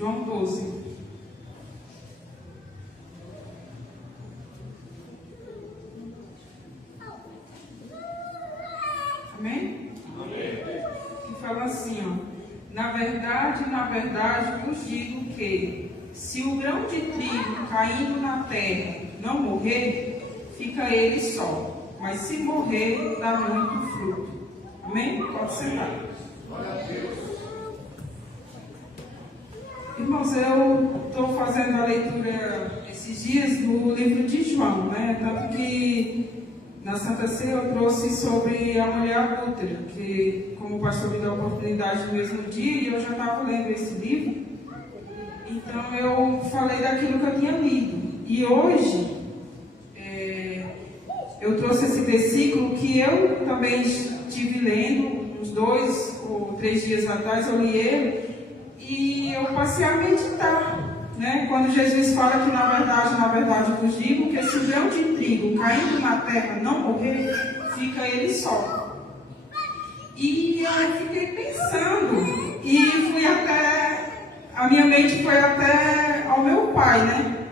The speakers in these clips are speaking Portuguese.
João 12. Amém? Que fala assim, ó. Na verdade, vos digo que, se o grão de trigo caindo na terra não morrer, fica ele só. Mas se morrer, dá muito fruto. Amém? Pode sentar. Irmãos, eu estou fazendo a leitura esses dias do livro de João, né? Tanto que na Santa Ceia eu trouxe sobre a mulher adúltera, que como o pastor me deu a oportunidade no mesmo dia, e eu já estava lendo esse livro, então eu falei daquilo que eu tinha lido. E hoje eu trouxe esse versículo que eu também estive lendo, uns 2 ou 3 dias atrás eu li ele, e eu passei a meditar, né? Quando Jesus fala que na verdade vos digo que se o grão de trigo caindo na terra não morrer, fica ele só. E eu fiquei pensando, e a minha mente foi até ao meu pai, né?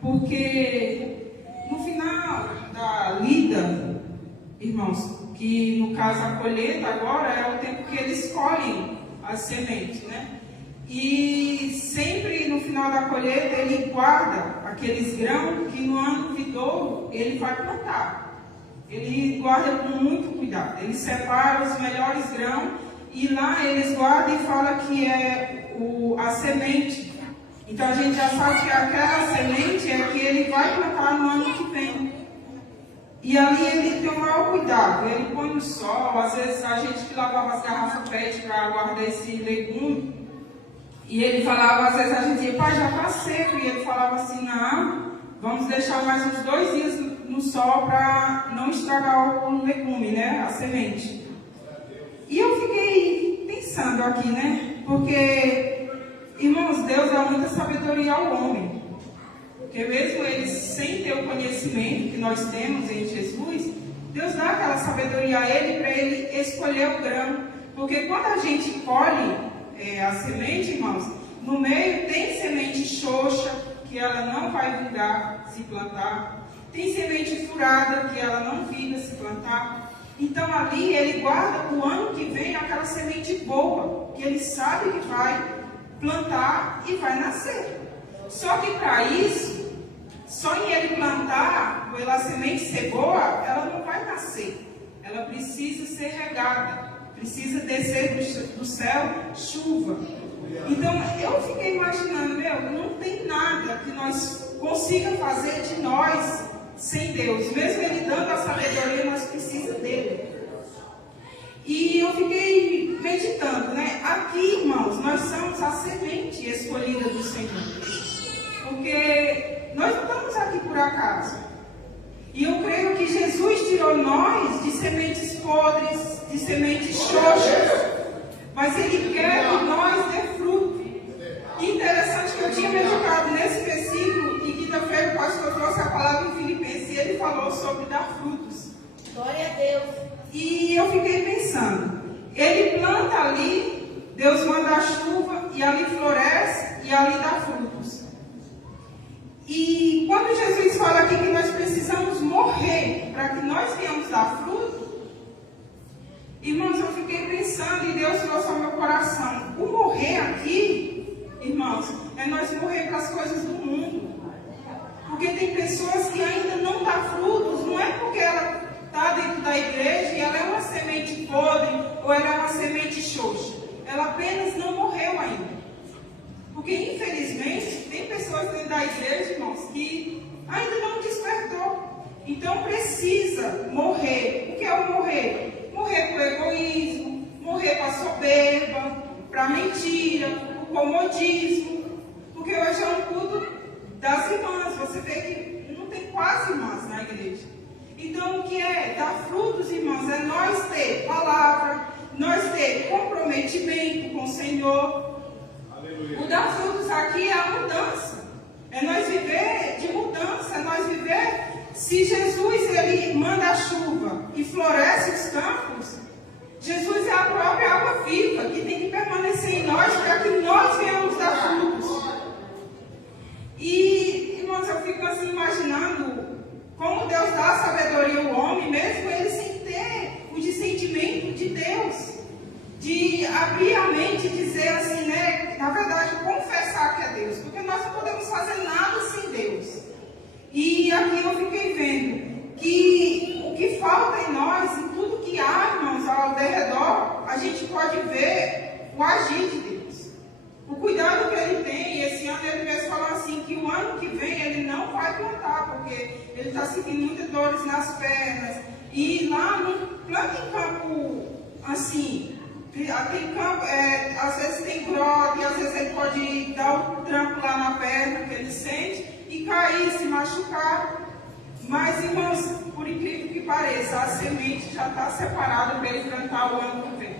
Porque no final da lida, irmãos, que no caso a colheita agora é o tempo que eles colhem as sementes, né? E sempre no final da colheita ele guarda aqueles grãos que no ano vindouro ele vai plantar. Ele guarda com muito cuidado. Ele separa os melhores grãos e lá eles guardam e falam que é a semente. Então a gente já sabe que aquela semente é que ele vai plantar no ano que vem. E ali ele tem o maior cuidado. Ele põe no sol. Às vezes a gente que lavava as garrafas PET para guardar esse legume. E ele falava, às vezes a gente dizia, pai, já está seco. E ele falava assim, não, vamos deixar mais uns 2 dias no sol para não estragar o legume, né? A semente. E eu fiquei pensando aqui, né? Porque, irmãos, Deus dá muita sabedoria ao homem. Porque mesmo eles sem ter o conhecimento que nós temos em Jesus, Deus dá aquela sabedoria a ele para ele escolher o grão. Porque quando a gente colhe a semente, irmãos, no meio tem semente xoxa, que ela não vai vingar se plantar. Tem semente furada, que ela não vinga se plantar. Então ali ele guarda o ano que vem aquela semente boa, que ele sabe que vai plantar e vai nascer. Só que para isso, só em ele plantar, pela semente ser boa, ela não vai nascer. Ela precisa ser regada. Precisa descer do céu chuva. Então eu fiquei imaginando, não tem nada que nós consiga fazer de nós sem Deus. Mesmo Ele dando a sabedoria, nós precisamos dele. E eu fiquei meditando, né? Aqui, irmãos, nós somos a semente escolhida do Senhor. Porque nós não estamos aqui por acaso. E eu creio que Jesus tirou nós de sementes podres, de sementes xoxas, mas Ele quer que nós dê fruto. Interessante que eu tinha meditado nesse versículo, e quinta-feira o pastor trouxe a palavra em Filipenses, e ele falou sobre dar frutos. Glória a Deus. E eu fiquei pensando, Ele planta ali, Deus manda a chuva, e ali floresce, e ali dá frutos. E quando Jesus fala aqui que nós precisamos morrer para que nós venhamos dar fruto, irmãos, eu fiquei pensando e Deus trouxe ao meu coração. O morrer aqui, irmãos, é nós morrer para as coisas do mundo. Porque tem pessoas que ainda não dão frutos, não é porque ela está dentro da igreja e ela é uma semente podre ou ela é uma semente xoxa. Ela apenas não morreu ainda. Porque, infelizmente, tem pessoas dentro da igreja, irmãos, que ainda não despertou. Então, precisa morrer. O que é o morrer? Morrer para o egoísmo, morrer para a soberba, para a mentira, para o comodismo. Porque hoje é um culto das irmãs. Você vê que não tem quase irmãs na igreja. Então, o que é dar frutos, irmãos? É nós ter palavra, nós ter comprometimento com o Senhor. O dar frutos aqui é a mudança. É nós viver de mudança, é nós viver. Se Jesus ele manda a chuva e floresce os campos, Jesus é a própria água viva que tem que permanecer em nós para que nós venhamos dar frutos. de abrir a mente e dizer assim, né? Na verdade, confessar que é Deus, porque nós não podemos fazer nada sem Deus. E aqui eu fiquei vendo que o que falta em nós, em tudo que há, irmãos, ao redor, a gente pode ver o agir de Deus. O cuidado que Ele tem. E esse ano Ele mesmo falou assim, que o ano que vem Ele não vai plantar, porque Ele está sentindo muitas dores nas pernas. E lá no planta em campo, assim, tem campo, às vezes tem brote, às vezes ele pode dar um trampo lá na perna que ele sente e cair, se machucar. Mas, irmãos, por incrível que pareça, a semente já está separada para ele plantar o ano que vem.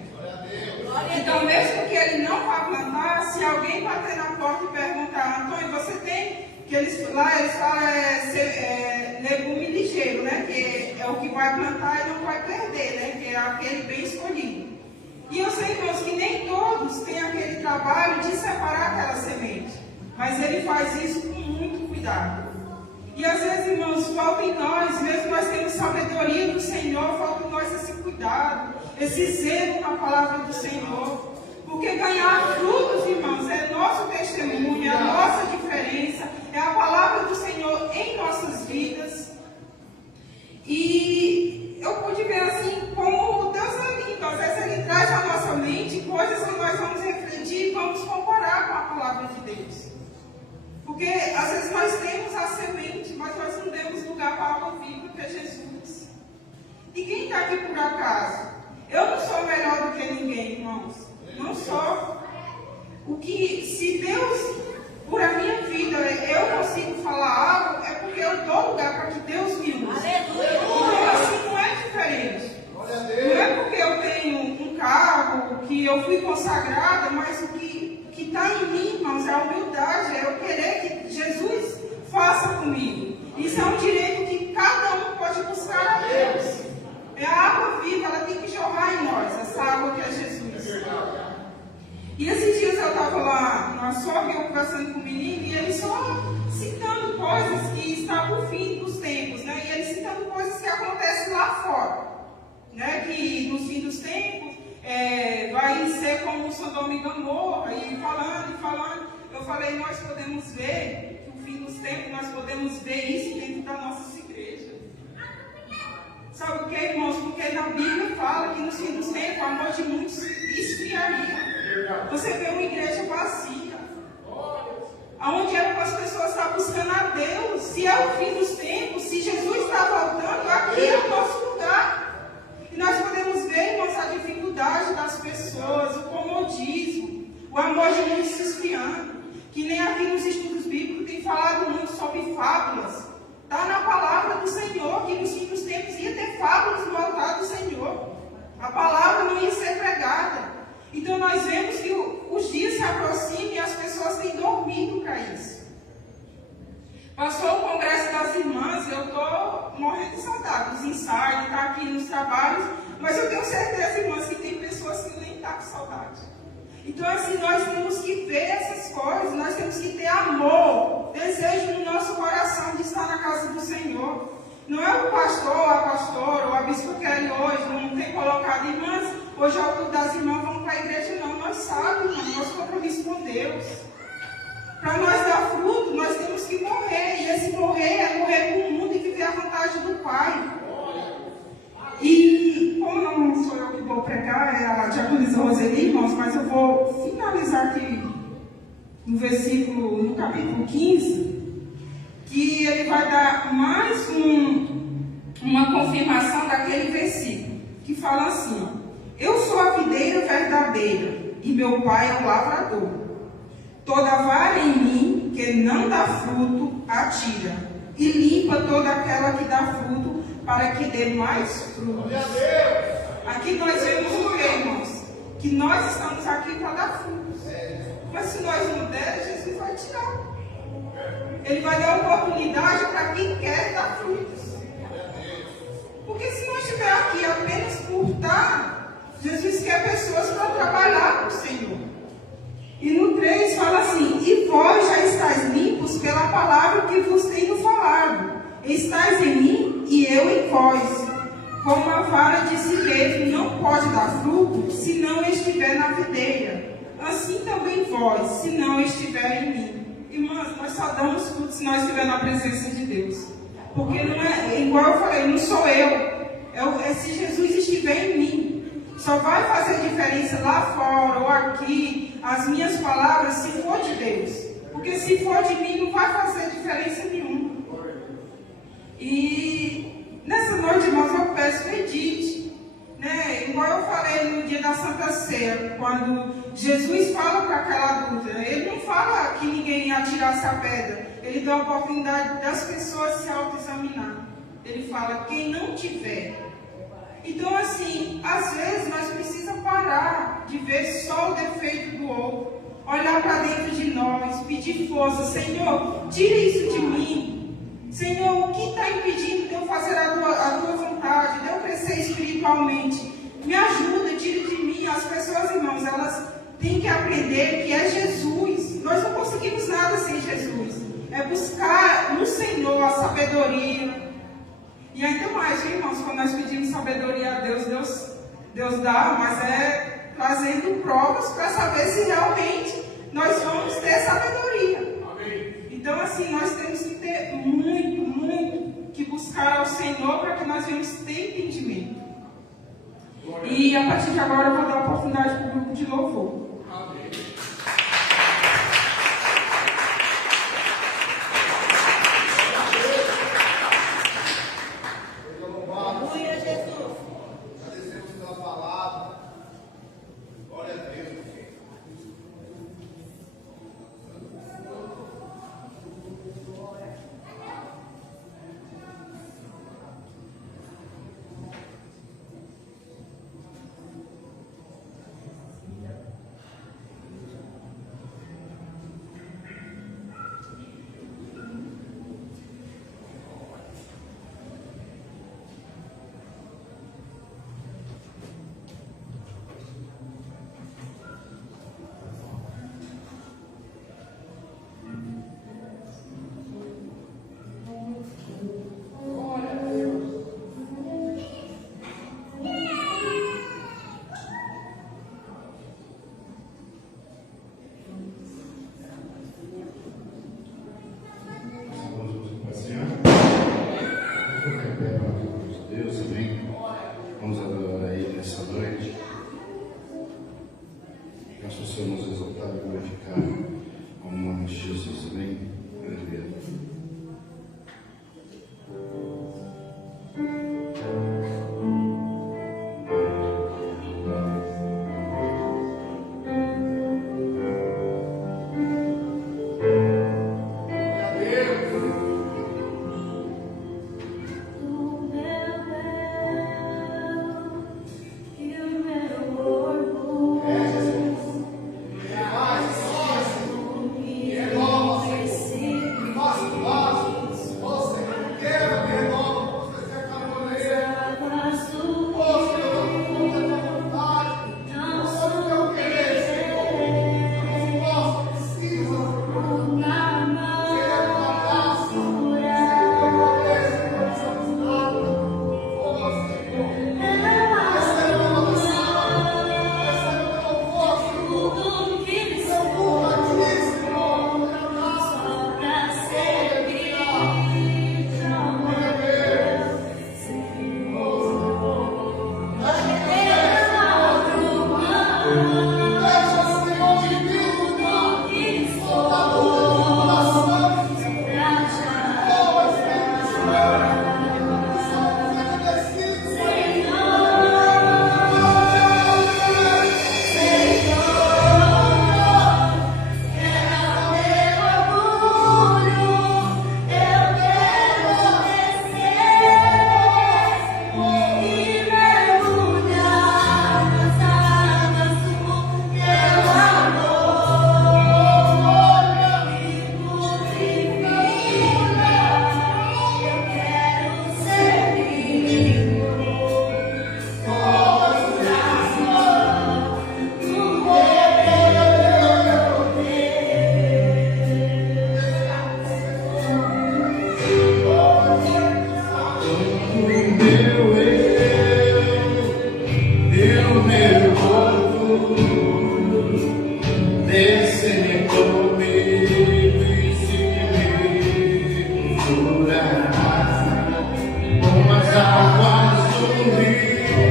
Então, mesmo que ele não vá plantar, se alguém bater na porta e perguntar, Antônio, você tem? Que eles falam legume ligeiro, né? Que é o que vai plantar e não vai perder, né? Que é aquele bem escolhido. E eu sei, irmãos, que nem todos têm aquele trabalho de separar aquela semente. Mas ele faz isso com muito cuidado. E às vezes, irmãos, falta em nós, mesmo nós temos sabedoria do Senhor, falta em nós esse cuidado, esse zelo com a palavra do Senhor. Porque ganhar frutos, irmãos, é nosso testemunho, é a nossa diferença, é a palavra do Senhor em nossas vidas. E eu pude ver assim, como Deus é lindo. Às vezes Ele traz à nossa mente coisas que nós vamos refletir e vamos comparar com a palavra de Deus. Porque às vezes nós temos a semente, mas nós não demos lugar para a água viva, que é Jesus. E quem está aqui por acaso? Eu não sou melhor do que ninguém, irmãos. Não sou. O que, se Deus, por a minha vida, eu consigo falar algo, é porque eu dou lugar para que Deus me use. Aleluia! Então, assim, não é diferente. Não é porque eu tenho um cargo, que eu fui consagrada, mas o que está em mim, irmãos, é a humildade, é eu querer que Jesus faça comigo. Isso é um direito que cada um pode buscar a Deus. É a água viva, ela tem que jorrar em nós, essa água que é Jesus. E esses dias eu estava lá no açougue, eu conversando com o menino, e ele só citando coisas que está por fim dos tempos, né? E ele citando coisas que acontecem lá fora, né? Que no fim dos tempos vai ser como Sodoma e Gomorra, e falando. Eu falei, nós podemos ver, no fim dos tempos, nós podemos ver isso dentro das nossas igrejas. Sabe o que, irmãos? Porque na Bíblia fala que no fim dos tempos, o amor de muitos esfriaria. Você vê uma igreja vazia, aonde era para as pessoas estar buscando a Deus. Se é o fim dos tempos, se Jesus está voltando, aqui é o nosso lugar. E nós podemos ver, irmãos, a dificuldade das pessoas, o comodismo, o amor de muitos se esfriando. Que nem aqui nos estudos bíblicos tem falado muito sobre fábulas. Está na palavra do Senhor, que nos fim dos tempos ia ter fábulas no altar do Senhor. A palavra não ia ser pregada. Então nós vemos que os dias se aproximam e as pessoas têm dormido para isso. Passou o congresso das irmãs, eu estou morrendo de saudade dos ensaios, de estar aqui nos trabalhos, mas eu tenho certeza, irmãs, que tem pessoas que nem estão com saudade. Então assim, nós temos que ver essas coisas, nós temos que ter amor, desejo no nosso coração de estar na casa do Senhor. Não é o pastor, a pastora, ou a bispo Kelly hoje, não tem colocado irmãs, hoje é o culto das irmãs, vamos para a igreja, não. Nós sabemos, irmãos, nosso compromisso com Deus. Para nós dar fruto, nós temos que morrer. E esse morrer é morrer com o mundo e viver a vontade do Pai. E como não sou eu que vou pregar, é a diaconisa Roseli, irmãos, mas eu vou finalizar aqui no versículo, no capítulo 15, que ele vai dar mais uma confirmação daquele versículo, que fala assim: eu sou a videira verdadeira, e meu pai é o lavrador. Toda vara em mim que não dá fruto, atira, e limpa toda aquela que dá fruto, para que dê mais frutos. Aqui nós vemos o que, irmãos? Que nós estamos aqui para dar frutos. Mas se nós não der, Jesus vai tirar. Ele vai dar oportunidade para quem quer dar frutos. Porque se nós estiver aqui apenas por dar, Jesus quer pessoas para trabalhar com o Senhor. E no 3 fala assim: e vós já estáis limpos pela palavra que vos tenho falado. Estais em mim e eu em vós, como a vara de mesmo não pode dar fruto se não estiver na videira. Assim também vós, se não estiver em mim. Irmãs, nós só damos fruto se nós estivermos na presença de Deus. Porque não é, igual eu falei, não sou eu. É se Jesus estiver em mim. Só vai fazer diferença lá fora ou aqui, as minhas palavras, se for de Deus. Porque se for de mim, não vai fazer diferença nenhuma. E nessa noite, irmãos, eu peço, medite. Né? Igual eu falei no dia da Santa Ceia, quando Jesus fala para aquela adulta, ele não fala que ninguém atirasse a pedra. Ele dá a oportunidade das pessoas se autoexaminar. Ele fala, quem não tiver. Então, assim, às vezes nós precisamos parar de ver só o defeito do outro, olhar para dentro de nós, pedir força. Senhor, tire isso de mim. Senhor, o que está impedindo de eu fazer a tua vontade, de eu crescer espiritualmente? Me ajuda, tire de mim. As pessoas, irmãos, elas têm que aprender que é Jesus. Nós não conseguimos nada sem Jesus. É buscar no Senhor a sabedoria. E ainda mais, irmãos, quando nós pedimos sabedoria a Deus, Deus dá, mas é trazendo provas para saber se realmente nós vamos ter sabedoria. Amém. Então, assim, nós temos que ter muito que buscar ao Senhor para que nós venhamos ter entendimento. E a partir de agora eu vou dar a oportunidade para o grupo de louvor. Nossa, Desce comigo, ensine-me furar como as águas do rio,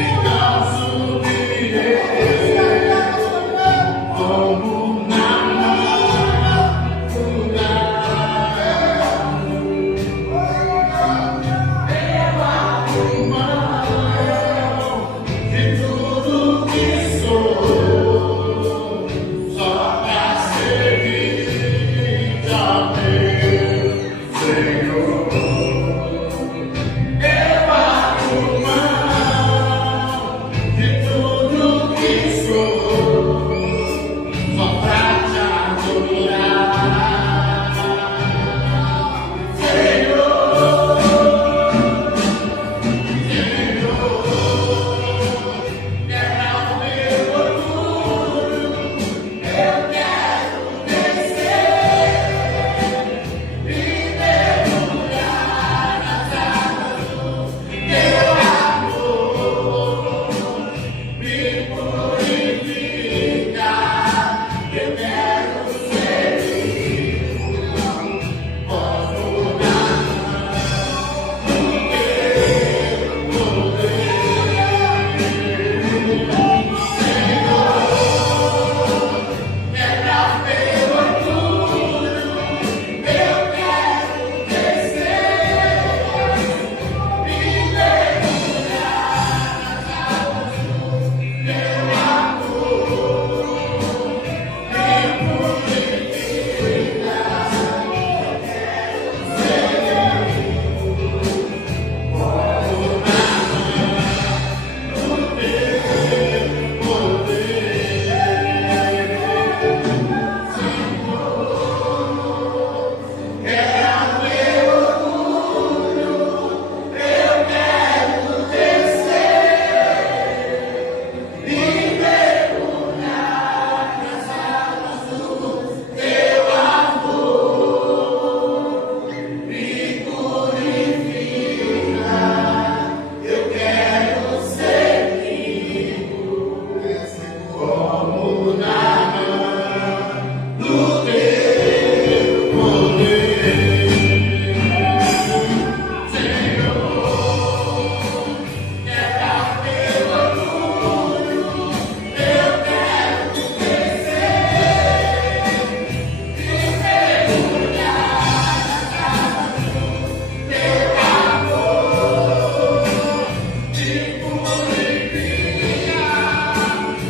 então subirei como na de tudo que sou, só pra servir a meu Senhor. Eu abro mão de tudo que sou, só pra te adorar, Senhor.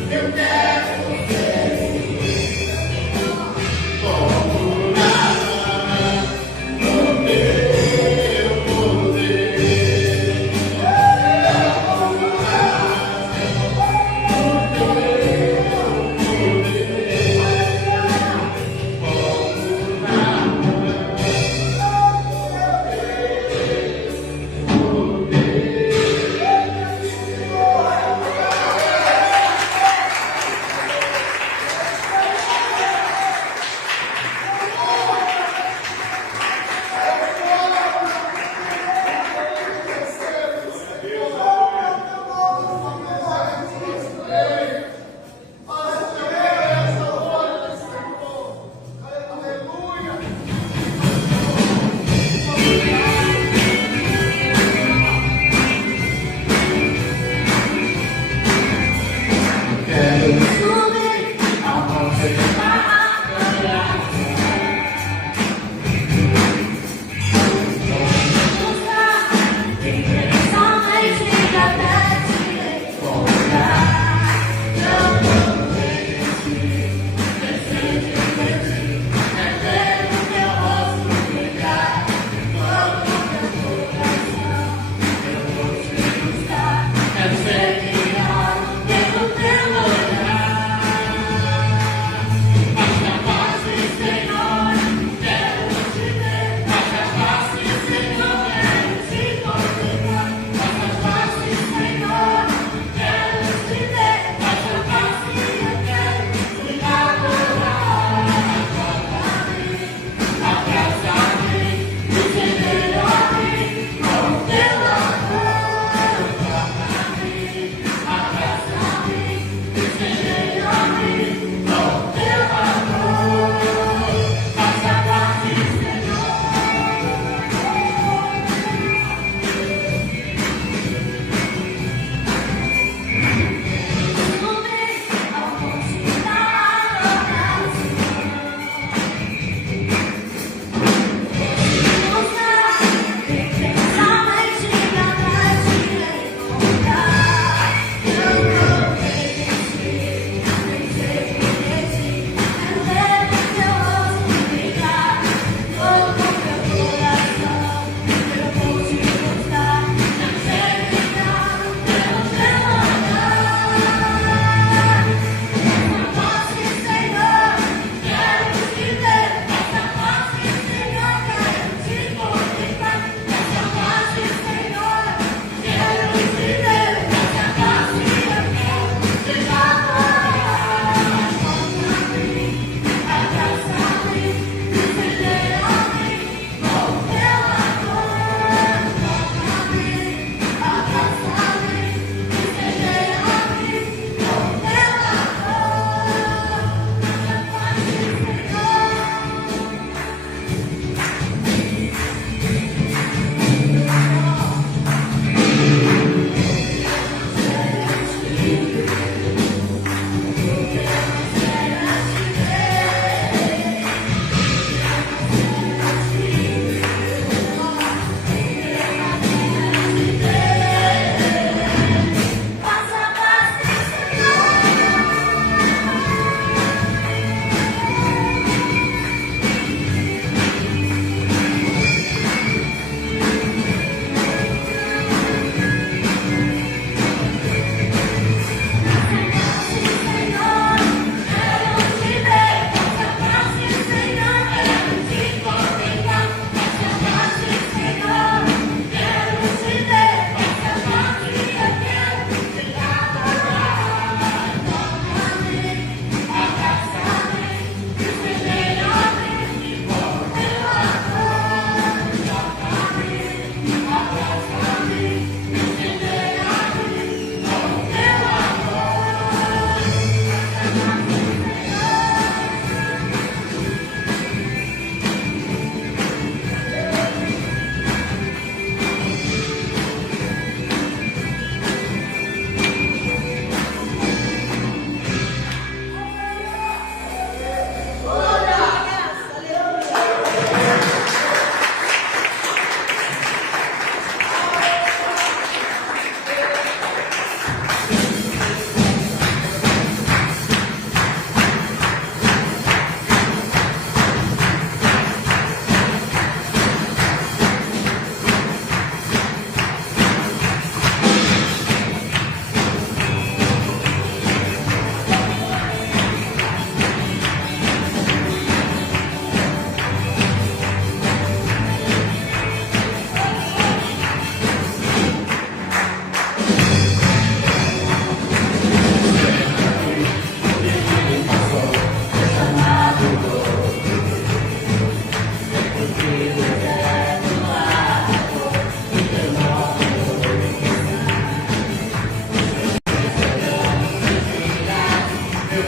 Eu quero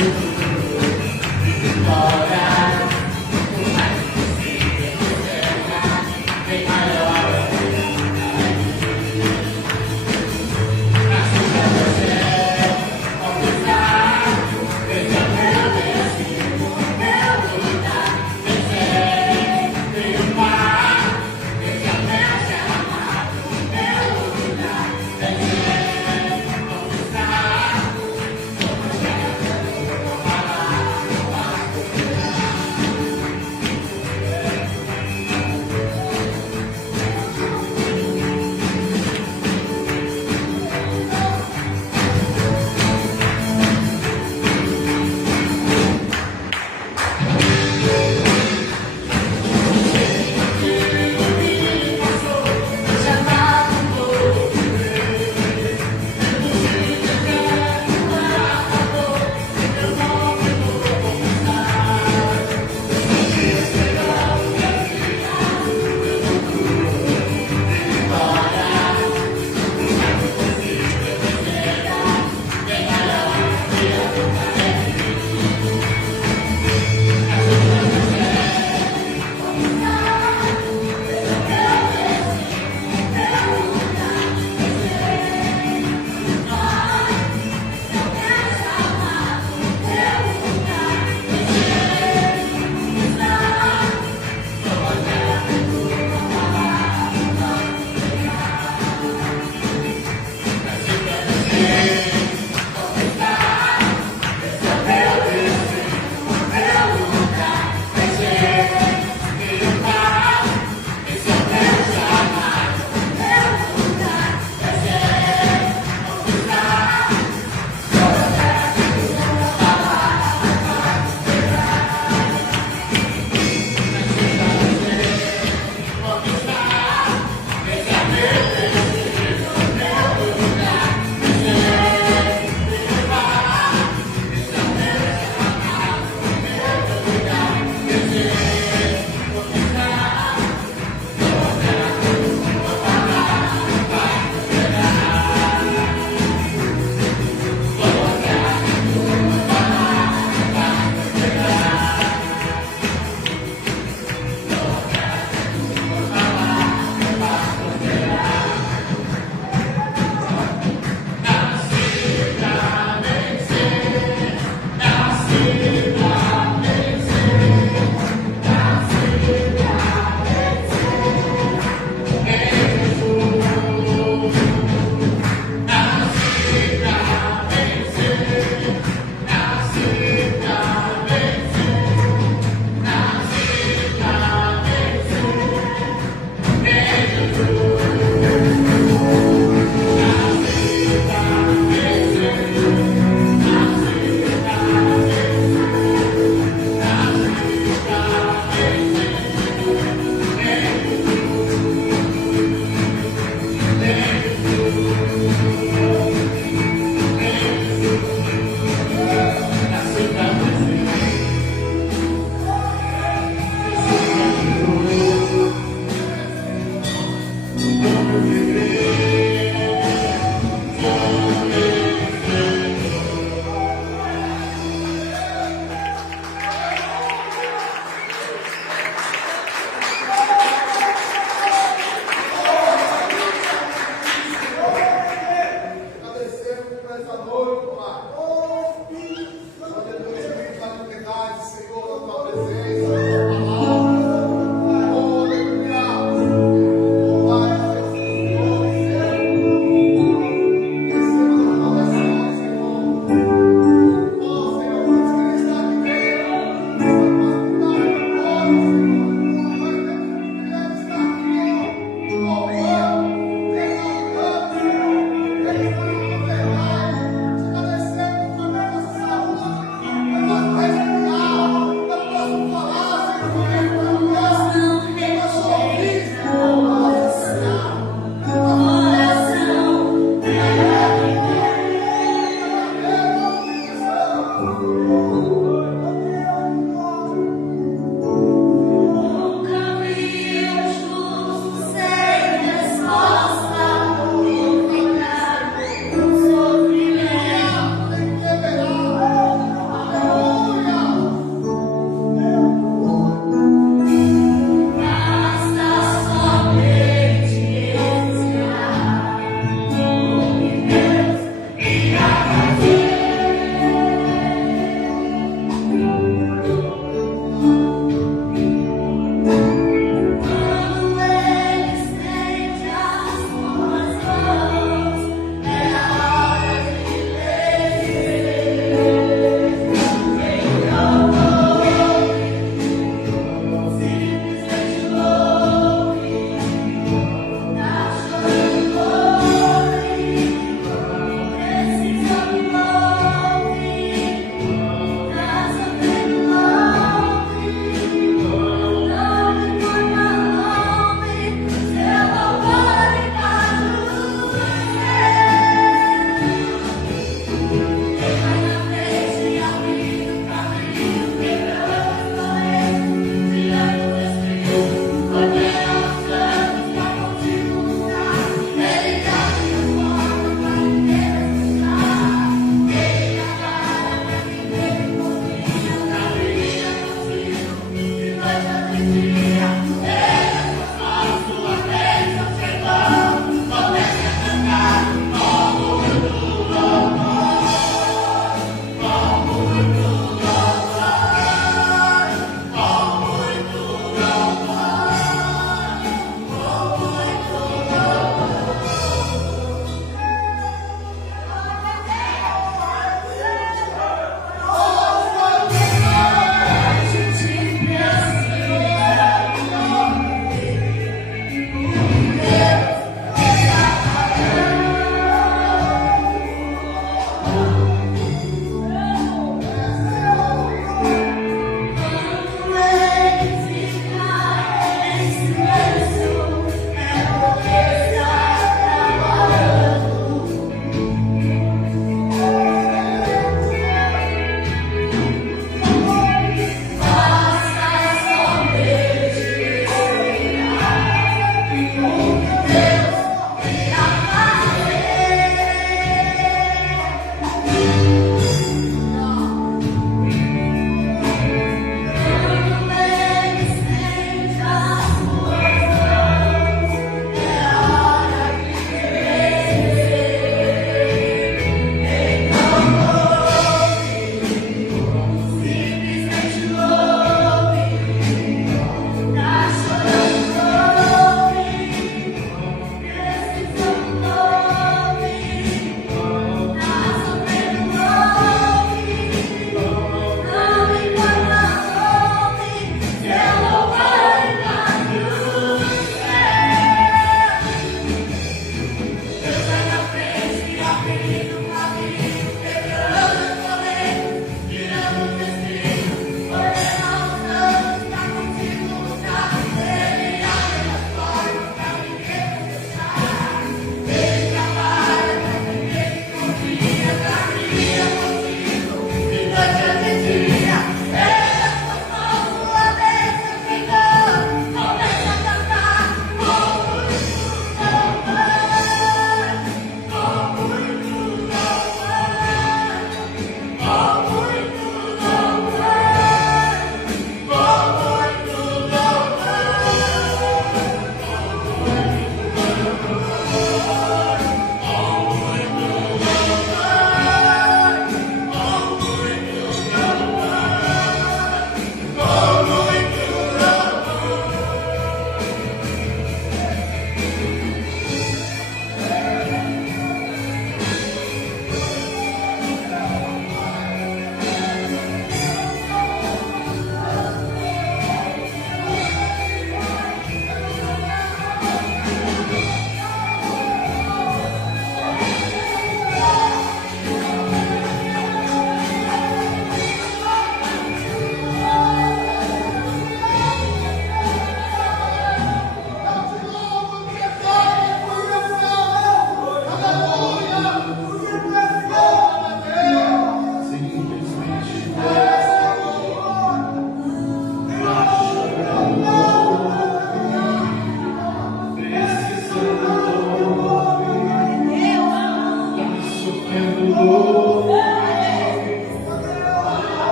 Thank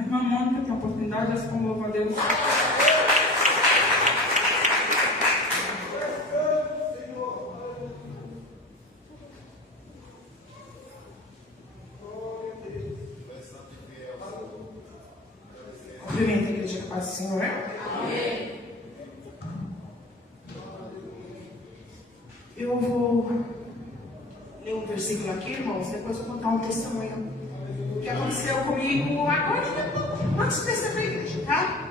A irmã Mônica tem a oportunidade, essa como louva a Deus. Cumprimento a igreja com a paz do Senhor. Amém. Eu vou ler um versículo aqui, irmãos, depois eu vou contar um testemunho que aconteceu comigo agora, antes de descer para a igreja, tá?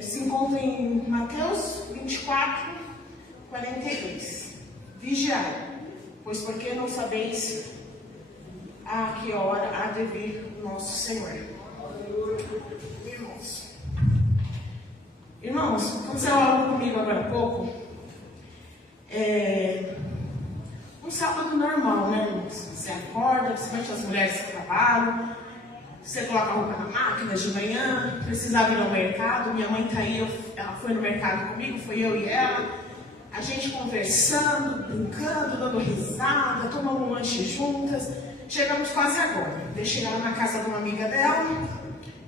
Se encontra em Mateus 24, 42. Vigiai, pois porque não sabeis a que hora há de vir o nosso Senhor. Irmãos, aconteceu algo comigo agora há pouco. Um sábado normal, né, irmãos? Você acorda, principalmente as mulheres que trabalham, você coloca a roupa na máquina de manhã, precisava ir ao mercado, minha mãe tá aí, ela foi no mercado comigo, foi eu e ela, a gente conversando, brincando, dando risada, tomando um lanche juntas, chegamos quase agora. Deixei ela na casa de uma amiga dela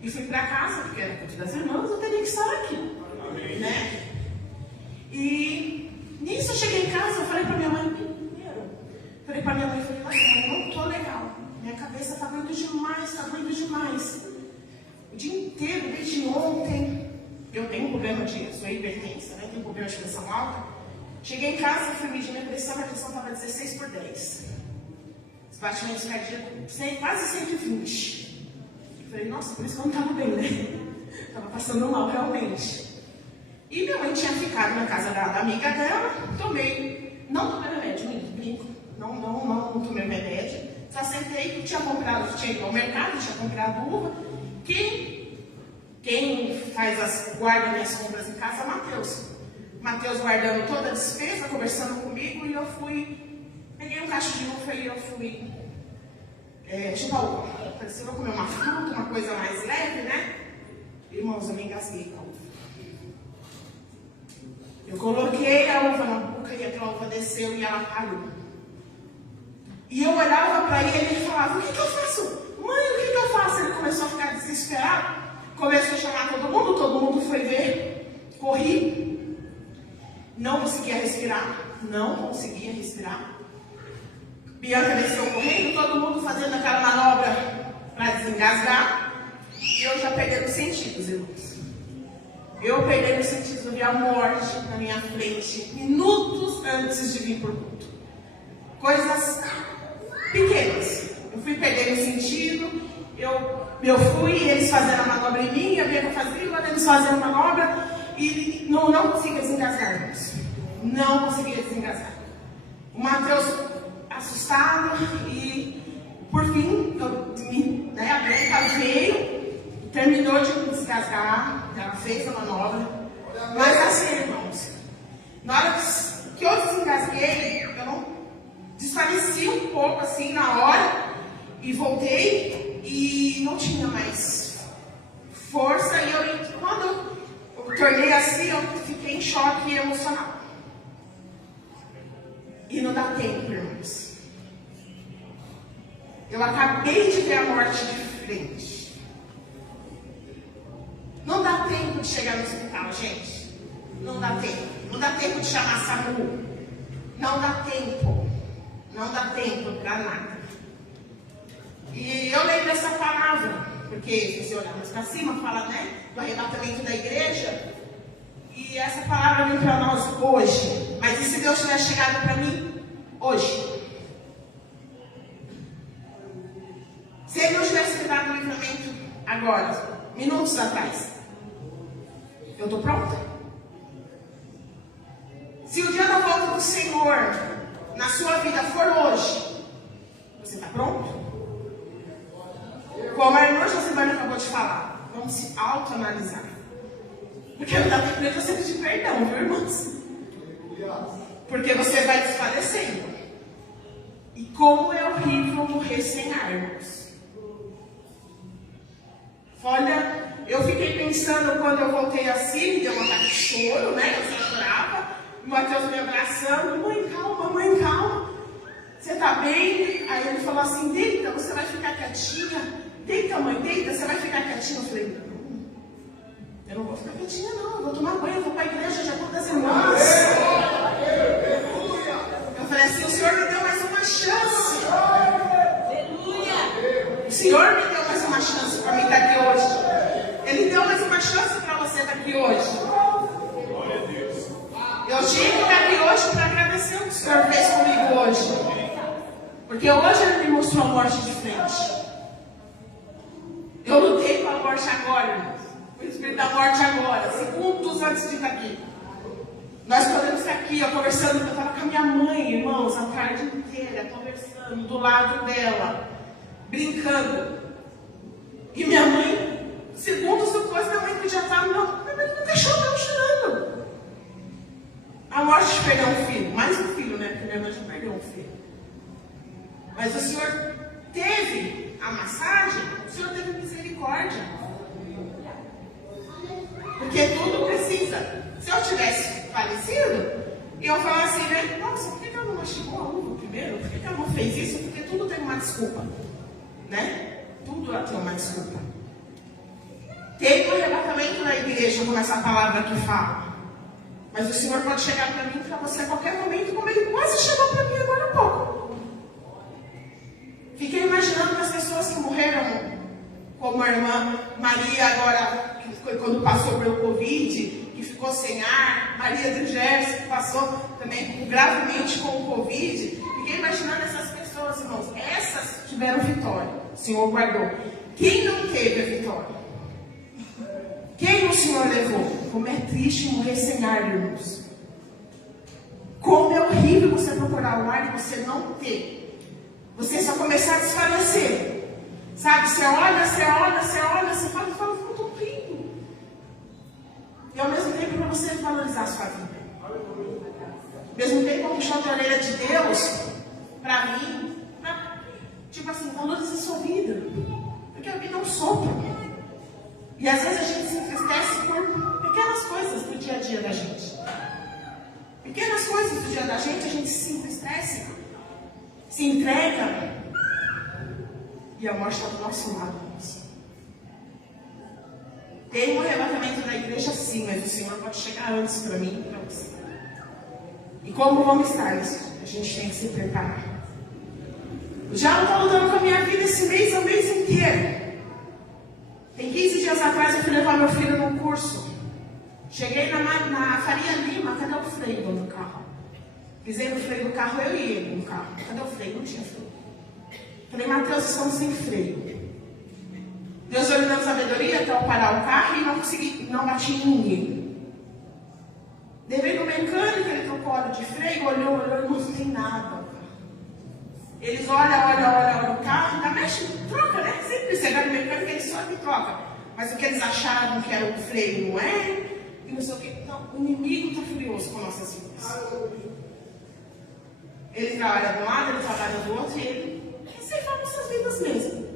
e fui para casa, porque era culto das irmãs, eu teria que estar aqui, né? E nisso eu cheguei em casa, eu falei para minha mãe, falei, não tô legal. Minha cabeça tá doendo demais. O dia inteiro, desde ontem, eu tenho um problema de sou hipertensa, né? Tenho um problema de pressão alta. Cheguei em casa, fui medir minha pressão, a pressão estava 16/10. Os batimentos cardíacos, quase 120. Falei, nossa, por isso que eu não estava bem, né? Estava passando mal, realmente. E minha mãe tinha ficado na casa da amiga dela, não tomei remédio, brinco. Não tomei remédio. Só sentei, tinha ido ao mercado, tinha comprado uva. Quem guarda minhas compras em casa é Mateus. Mateus guardando toda a despesa, conversando comigo, e eu peguei um cacho de uva e eu fui chupar uva. Falei, se eu vou comer uma fruta, uma coisa mais leve, né? Irmãos, eu me engasguei com a uva. Eu coloquei a uva na boca e aquela uva desceu e ela parou. E eu olhava para ele e ele falava, o que eu faço? Mãe, o que eu faço? Ele começou a ficar desesperado, começou a chamar todo mundo foi ver, corri, não conseguia respirar. Bianca desceu correndo, todo mundo fazendo aquela manobra para desengasgar, e eu já perdendo os sentidos, irmãos. Eu perdendo os sentidos, eu vi a morte na minha frente, minutos antes de vir por culto. Coisas pequenas. Eu fui perdendo o sentido, eu fui, eles fazendo a manobra em mim, eu via que eu fazia, eles fazendo a manobra, e não conseguia desengasgar, irmãos. Não conseguia desengasgar. O Mateus assustado, e por fim, a Branca veio, terminou de desgasgar, ela fez a manobra, mas assim, irmãos, na hora que eu desengasguei, eu não desfaleci um pouco assim na hora e voltei e não tinha mais força, e quando eu tornei assim, eu fiquei em choque emocional. E não dá tempo, irmãos. Eu acabei de ver a morte de frente. Não dá tempo de chegar no hospital, gente. Não dá tempo. Não dá tempo de chamar a SAMU. Não dá tempo. Não dá tempo para nada. E eu lembro dessa palavra, porque se você olhar mais para cima, fala, né, do arrebatamento da igreja. E essa palavra vem para nós hoje. Mas e se Deus tivesse chegado para mim hoje? Se Ele não tivesse me dado o livramento agora, minutos atrás, eu estou pronta? Se o dia da volta do Senhor na sua vida for hoje, você está pronto? Como a irmã Josivane acabou de falar, vamos se autoanalisar. Porque não dá tempo de você pedir perdão, viu, irmãos? Porque você vai desfalecendo. E como é horrível morrer sem ar, irmãos. Olha, eu fiquei pensando quando eu voltei assim, me deu uma vontade de choro, né? Eu só chorava. O Mateus me abraçando, mãe, calma. Você tá bem? Aí ele falou assim, Deita, você vai ficar quietinha, deita, mãe, deita, você vai ficar quietinha? Eu falei, não, eu não vou ficar quietinha não, eu vou tomar banho, eu vou para a igreja, já todas as irmãs. Eu falei assim, o Senhor me deu mais uma chance. O Senhor me deu mais uma chance para mim estar aqui hoje. Ele deu mais uma chance para você estar aqui hoje. Eu tinha que estar aqui hoje para agradecer o que o Senhor fez comigo hoje. Porque hoje Ele me mostrou a morte de frente. Eu lutei com a morte agora, irmãos. O espírito da morte agora, segundos antes de estar aqui. Nós podemos estar aqui, conversando. Eu estava com a minha mãe, irmãos, a tarde inteira, conversando do lado dela, brincando. E minha mãe, segundos depois, minha mãe já estava no caixão, chorando. A morte de perder um filho, mais um filho, né? Porque minha mãe já perdeu um filho. Mas o Senhor teve a massagem, o Senhor teve misericórdia. Porque tudo precisa. Se eu tivesse falecido, eu falar assim, né? Nossa, por que ela não mastigou a uva primeiro? Por que ela não fez isso? Porque tudo tem uma desculpa. Né? Tudo tem uma desculpa. Tem um arrebatamento na igreja, como essa palavra que fala. Mas o Senhor pode chegar para mim e para você a qualquer momento, como Ele quase chegou para mim agora há pouco. Fiquei imaginando as pessoas que morreram, como a irmã Maria agora, que foi quando passou pelo Covid, que ficou sem ar, Maria do Gerson, que passou também gravemente com o Covid. Fiquei imaginando essas pessoas, irmãos. Essas tiveram vitória. O Senhor guardou. Quem não teve a vitória? Quem o Senhor levou? Como é triste morrer sem ar, irmãos. Como é horrível você procurar o ar e você não ter. Você só começar a desfalecer. Sabe, você olha, você fala, não estou rindo. E ao mesmo tempo para você valorizar a sua vida. Ao mesmo tempo, um puxão de orelha de Deus, para mim, tipo assim, valorize a sua vida. Porque a vida é um sopro. E às vezes a gente se entristece por pequenas coisas do dia a dia da gente. Pequenas coisas do dia da gente, a gente se entristece, se entrega. E a morte está do nosso lado. Tem um arrebatamento da igreja sim, mas o Senhor pode chegar antes para mim e para você. E como vamos estar? A gente tem que se preparar. Eu já não estou lutando com a minha vida esse mês, é o mês inteiro. Tem 15 dias atrás eu fui levar meu filho num curso. Cheguei na Faria Lima, cadê o freio do carro? Pisei no freio do carro, eu e ele no carro. Cadê o freio? Não tinha freio. Falei, Mateus, estamos sem freio. Deus olhou dando sabedoria até eu parar o carro e não consegui, não bati em ninguém. Levei no mecânico, ele trocou óleo de freio, olhou, não tem nada. Eles olham o carro, ainda mexe, troca, né? Sempre você vai no mecânico, eles só me trocam. Mas o que eles acharam que era o freio não é, e não sei o que. Então, o inimigo está furioso com nossas vidas. Ele trabalha de um lado, ele trabalha do outro, e ele receiva nossas vidas mesmo.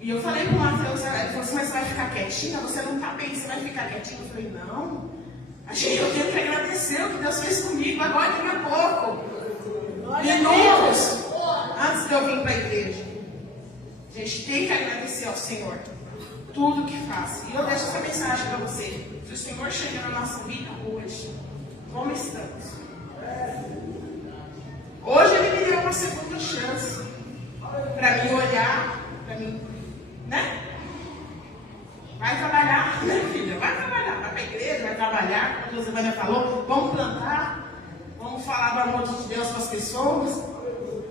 E eu falei para o Mateus, ele falou assim, mas você vai ficar quietinha? Você não está bem, você vai ficar quietinha? Eu falei, não. Eu tenho que agradecer o que Deus fez comigo agora, daqui a pouco. Minutos antes de eu vir para a igreja. A gente tem que agradecer ao Senhor tudo que faz. E eu deixo essa mensagem para você. Se o Senhor chegar na nossa vida hoje, como estamos? Hoje Ele me deu uma segunda chance para mim olhar, para mim, né? Vai trabalhar, né, filha? Vai trabalhar, vai para a igreja, vai trabalhar, como a Giovana falou, vamos plantar, vamos falar do amor de Deus para as pessoas.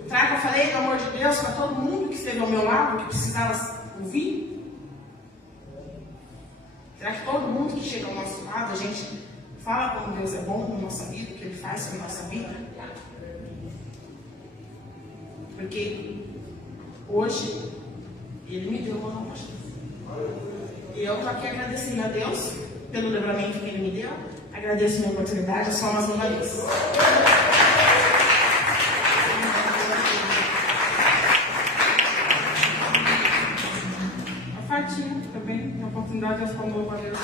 Será que eu falei do amor de Deus para todo mundo que esteve ao meu lado, que precisava ouvir? Será que todo mundo que chega ao nosso lado, a gente fala como Deus é bom na nossa vida, o que Ele faz na nossa vida? Porque hoje Ele me deu uma nova chance. E eu estou aqui agradecendo a Deus pelo livramento que Ele me deu. Agradeço a minha oportunidade, só mais uma vez. A Fatinha também, tem a oportunidade, Deus falou para Deus.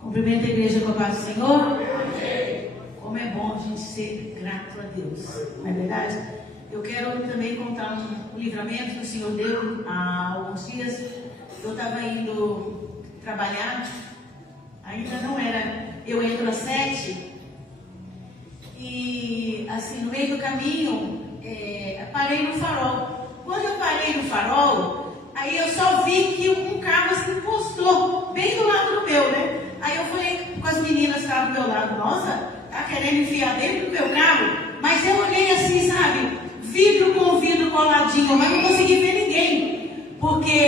Cumprimento a igreja com a paz do Senhor? Amém. Como é bom a gente ser grato a Deus, não é verdade? Eu quero também contar um livramento que o Senhor deu há alguns dias. Eu estava indo trabalhar, ainda não era, eu entro às 7, e assim, no meio do caminho, parei no farol. Quando eu parei no farol, aí eu só vi que um carro assim encostou bem do lado do meu, né? Aí eu falei com as meninas que estavam do meu lado, nossa, tá querendo enfiar dentro do meu carro? Mas eu olhei assim, sabe, vidro com vidro coladinho, mas não consegui ver ninguém, porque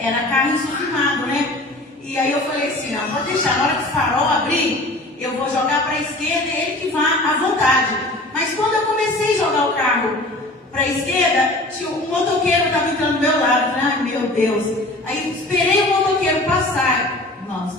era carro insufimado, né? E aí eu falei assim, não, vou deixar, na hora que o farol abrir, eu vou jogar para a esquerda e ele que vá à vontade. Mas quando eu comecei a jogar o carro para a esquerda, tinha um motoqueiro que estava entrando do meu lado. Ai, meu Deus. Aí esperei o motoqueiro passar, irmãos.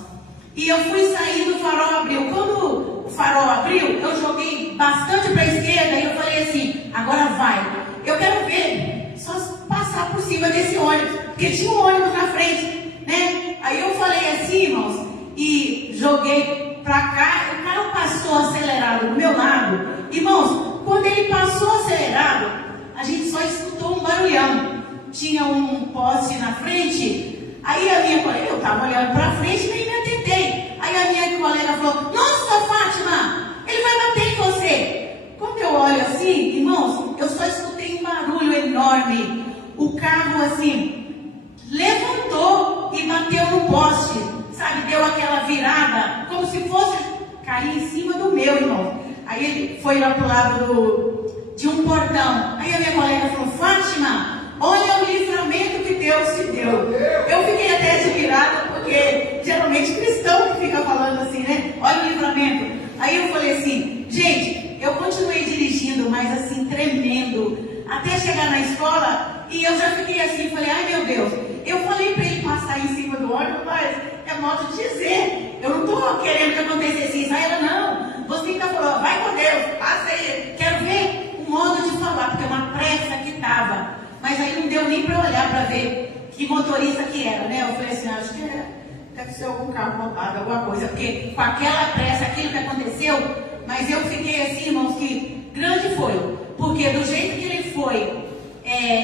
E eu fui saindo, o farol abriu. Quando o farol abriu, eu joguei bastante para a esquerda e eu falei assim, agora vai. Eu quero ver, só passar por cima desse ônibus, porque tinha um ônibus na frente, né? Aí eu falei assim, irmãos, e joguei para cá, o carro passou acelerado do meu lado. Irmãos, quando ele passou acelerado, a gente só escutou um barulhão. Tinha um poste na frente. Aí a minha colega, eu estava olhando para frente e nem me atentei. Aí a minha colega falou, nossa, Fátima, ele vai bater em você. Quando eu olho assim, irmãos, eu só escutei um barulho enorme. O carro assim, levantou e bateu no poste. Sabe, deu aquela virada, como se fosse cair em cima do meu, irmão. Aí ele foi lá pro lado de um portão. Aí a minha colega falou, Fátima, olha o livramento que Deus te deu. Eu fiquei até admirada, porque geralmente cristão que fica falando assim, né? Olha o livramento. Aí eu falei assim, gente, eu continuei dirigindo, mas assim, tremendo, até chegar na escola, e eu já fiquei assim, falei, ai meu Deus, eu falei para ele passar em cima do ônibus, mas é modo de dizer, eu não estou querendo que acontecesse isso. Aí ela, não, você ainda falou, vai com Deus, passa aí, quero ver o modo de falar, porque é uma pressa que estava, mas aí não deu nem para olhar para ver que motorista que era, né? Eu falei assim, acho que deve ser algum carro roubado, alguma coisa, porque com aquela pressa, aquilo que aconteceu, mas eu fiquei assim, irmãos, que grande foi, porque do jeito que ele foi,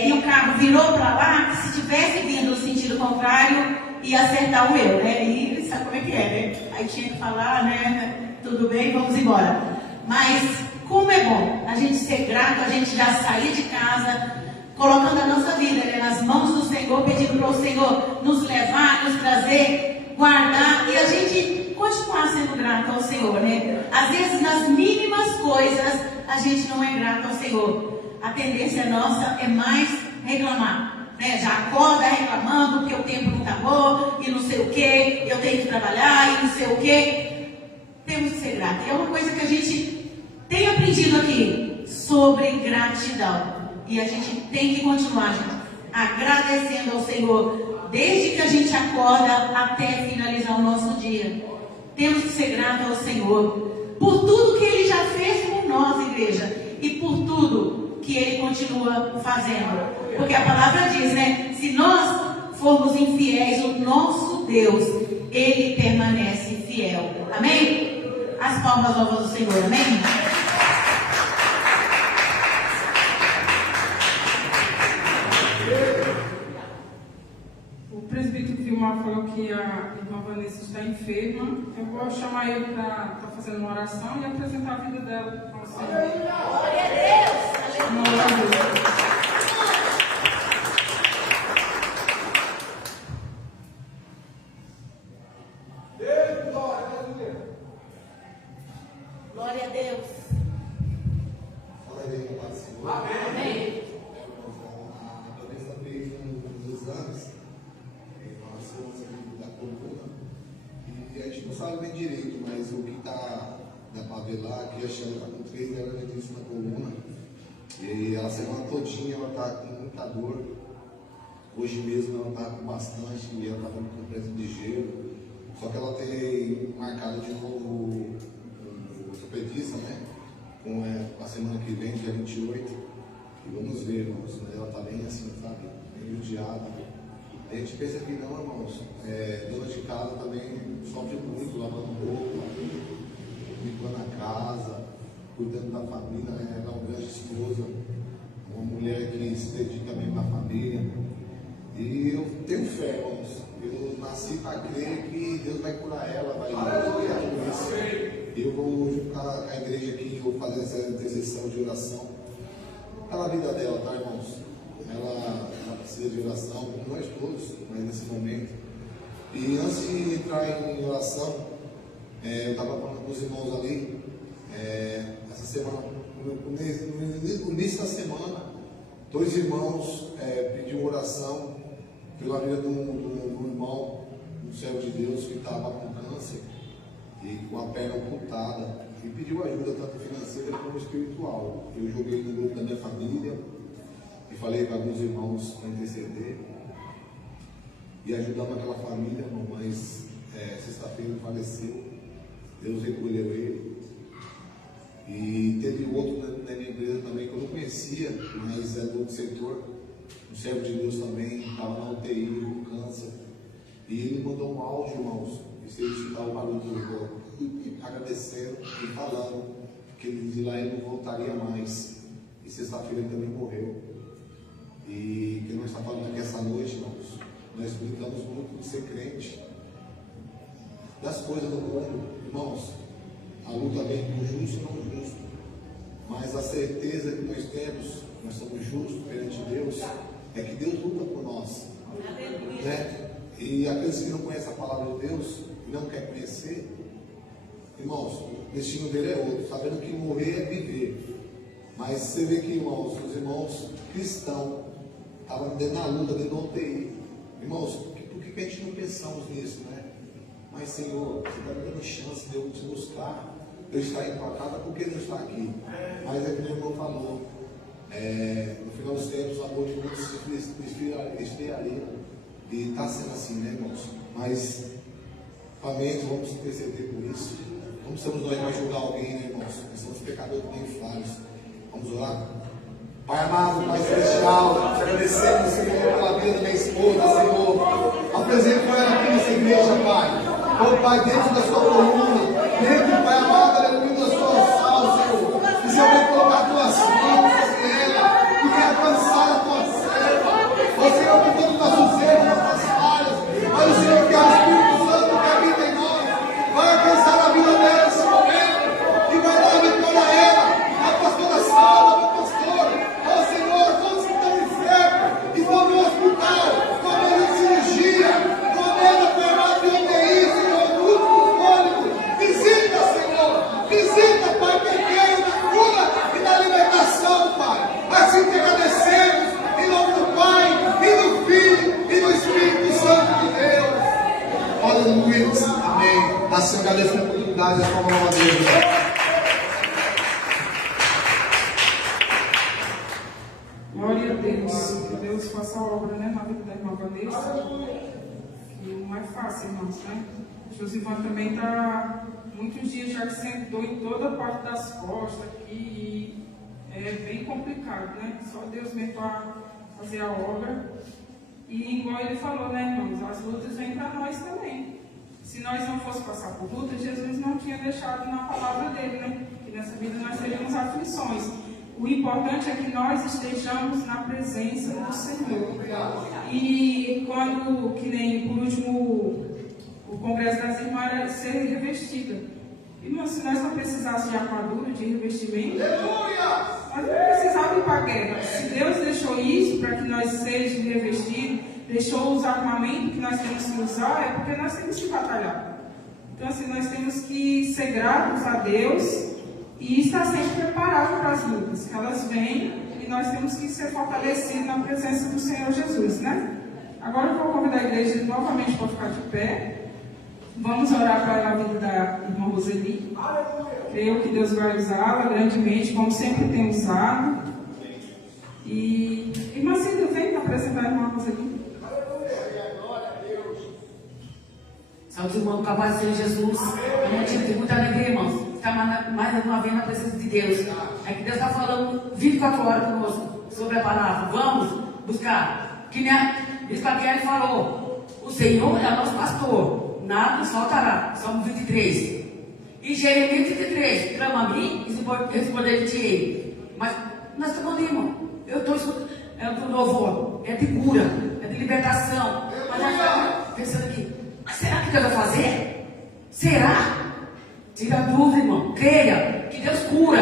e o carro virou para lá, que se tivesse vindo no sentido contrário, ia acertar o meu, né? E sabe como é que é, né? Aí tinha que falar, né? Tudo bem, vamos embora. Mas como é bom a gente ser grato, a gente já sair de casa, colocando a nossa vida, né, nas mãos do Senhor, pedindo para o Senhor nos levar, nos trazer, guardar, e a gente continuar sendo grato ao Senhor, né? Às vezes nas mínimas coisas a gente não é grato ao Senhor. A tendência nossa é mais reclamar, né? Já acorda reclamando que o tempo não está bom, e não sei o que, eu tenho que trabalhar, e não sei o que. Temos que ser gratos. É uma coisa que a gente tem aprendido aqui sobre gratidão. E a gente tem que continuar, gente, agradecendo ao Senhor, desde que a gente acorda até finalizar o nosso dia. Temos que ser gratos ao Senhor por tudo que Ele já fez por nós, igreja, e por tudo que Ele continua fazendo. Porque a palavra diz, né? Se nós formos infiéis, o nosso Deus, Ele permanece fiel. Amém? As palmas novas do Senhor, amém? O presbítero Vilmar falou que a irmã Vanessa está enferma. Eu vou chamar ele para fazer uma oração e apresentar a vida dela ao Senhor. Glória a Deus! Glória a Deus. Glória a Deus! Amém. Eu restaurei uns exames da coluna e a gente não sabe bem direito, mas o que dá para ver lá, que a Sheila está com 3 nervos na coluna e a semana todinha ela está com muita dor. Hoje mesmo ela está com bastante e ela está com presa de gelo, só que ela tem marcado de novo o ortopedista, né? Com a semana que vem, dia 28, e vamos ver, irmãos, ela está bem assim, sabe, bem judiada. A gente pensa que não, irmãos, dona de casa também sofre muito, lavando roupa, limpando a casa, cuidando da família, né? Ela é uma grande esposa, uma mulher que se dedica mesmo à família. E eu tenho fé, irmãos. Eu nasci para crer que Deus vai curar ela, vai curar tudo isso. Eu vou juntar com a igreja aqui, vou fazer essa intercessão de oração pela vida dela, tá, irmãos? Ela precisa de oração, como nós todos, mas nesse momento. E antes de entrar em oração, eu estava falando com os irmãos ali, essa semana, no início da semana, 2 irmãos pediram oração pela vida de um irmão, um servo de Deus que estava com câncer e com a perna amputada, e pediu ajuda tanto financeira como espiritual. Eu joguei no grupo da minha família e falei para alguns irmãos para interceder e ajudamos aquela família, irmão, mas sexta-feira ele faleceu, Deus recolheu ele. E teve outro na minha empresa também que eu não conhecia, mas é do outro setor, um servo de Deus também, estava na UTI com câncer, e ele mandou um áudio, irmãos, e se ele escutar o barulho do agradecendo e falando que ele de lá ele não voltaria mais, e sexta-feira ele também morreu. E que nós estamos falando aqui essa noite, irmãos, nós brincamos muito de ser crente, das coisas do mundo, irmãos. A luta vem com o justo e não justo, mas a certeza que nós temos, nós somos justos perante Deus, é que Deus luta por nós, né? E aqueles que não conhecem a palavra de Deus e não querem conhecer, irmãos, o destino dele é outro, sabendo que morrer é viver. Mas você vê que, irmãos, os irmãos cristãos estavam dentro da luta, dentro da UTI. Irmãos, por que a gente não pensamos nisso, né? Mas, Senhor, você está me dando chance de eu te buscar, de eu estar em tua casa, por que não está aqui? Mas é que o meu irmão falou, no final dos tempos, o amor de muitos se esfriaria. E está sendo assim, né, irmãos? Mas, amém, vamos interceder por isso. Não somos nós mais julgar alguém, né, irmãos? Nós somos pecadores bem falhos. Vamos orar? Pai amado, Pai celestial, te agradecemos, Senhor, pela vida da minha esposa, Senhor. Apresento ela aqui nessa igreja, Pai. Oh, Pai, dentro da sua coluna, dentro, Pai amado, aleluia, da sua sala, Senhor. Que o Senhor vai colocar tuas mãos sobre ela, que venha alcançar a tua serva. Ó Senhor, por todos os nossos erros, nossas falhas, mas o Senhor que é o Espírito Santo que habita em nós, vai alcançar a vida dela nesse momento, e vai dar a vitória a ela, a pastora Sala, a pastor. Ó Senhor, todos que estão enfermos, e vão no hospital, com a medo de cirurgia, com a medo de permanecer de UTI, Senhor, do último fôlego. Visita, Senhor, visita, Pai, pequeno, na cura e na libertação, Pai. Assim te agradecemos, em nome do Pai, e do Filho, e do Espírito Santo de Deus. Aleluia, amém. Assim, agradeço a oportunidade da forma nova Deus. Glória a Deus. Que Deus faça a obra, né, na vida da irmã Vanessa. E não é fácil, irmãos, né? Josivan também está muitos dias já que sentou em toda a parte das costas aqui. E é bem complicado, né? Só Deus mesmo para fazer a obra. E igual ele falou, né, irmãos? As lutas vêm para nós também. Se nós não fosse passar por luta, Jesus não tinha deixado na palavra dele, né? Que nessa vida nós teríamos aflições. O importante é que nós estejamos na presença do Senhor. E quando, que nem por último, o Congresso das Irmãs era ser revestida. Irmão, se nós não precisássemos de armadura, de revestimento, nós não precisávamos ir para a guerra. Se Deus deixou isso para que nós sejamos revestidos, deixou os armamentos que nós temos que usar, é porque nós temos que batalhar. Então, assim, nós temos que ser gratos a Deus e estar sempre preparados para as lutas, que elas vêm e nós temos que ser fortalecidos na presença do Senhor Jesus, né? Agora eu vou convidar a igreja novamente para ficar de pé. Vamos orar para a vida da irmã Roseli. Creio que Deus vai usá-la grandemente, como sempre tem usado. E irmã Cida, vem para apresentar a irmã Roseli. Salve, irmão, com a paz do Senhor Jesus. É um motivo de muita alegria, irmãos. Está mais uma vez na presença de Deus. É que Deus está falando 24 horas conosco sobre a palavra. Vamos buscar. Que nem a Bispa Kelly falou: o Senhor é nosso pastor, nada nos faltará. Salmo 23. E Jeremias 33, clama a mim e responder-te-ei. Mas nós estamos ali, irmão. Eu estou escutando. É um louvor, é de cura, é de libertação. Mas nós estamos pensando aqui, mas será que Deus vai fazer? Será? Tira a dúvida, irmão. Creia que Deus cura.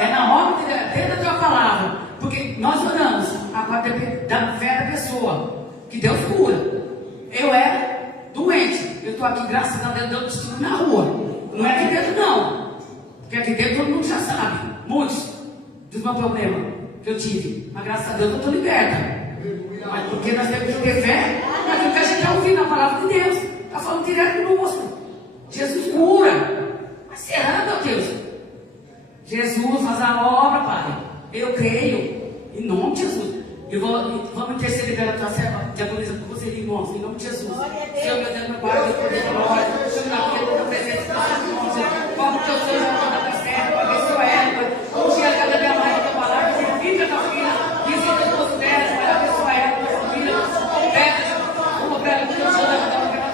É na hora que dentro da tua palavra. Porque nós oramos, agora depende da fé da pessoa. Que Deus cura. Eu era doente. Eu estou aqui, graças a Deus, dando testemunho na rua. Não é aqui dentro, não. Porque aqui dentro todo mundo já sabe. Muitos dos meus problemas que eu tive. Mas graças a Deus eu estou liberta. Mas porque nós temos que ter fé naquilo que a gente está ouvindo, na palavra de Deus. Está falando direto conosco. Jesus cura. Mas será, meu Deus? Jesus faz a obra, Pai. Eu creio. Em nome de Jesus. Vamos interceder pela tua serva, diagonisa por você, irmãos. Em nome de Jesus. Senhor, meu Deus, meu Pai, eu poder glória. Na tua presença, como que eu sou já toda a serva, abençoa ela. Um dia cada dia mais, a tua palavra, visita a tua filha, visita as tuas pernas, Pai, abençoa ela, tua família, completas, como para ela, que eu sou da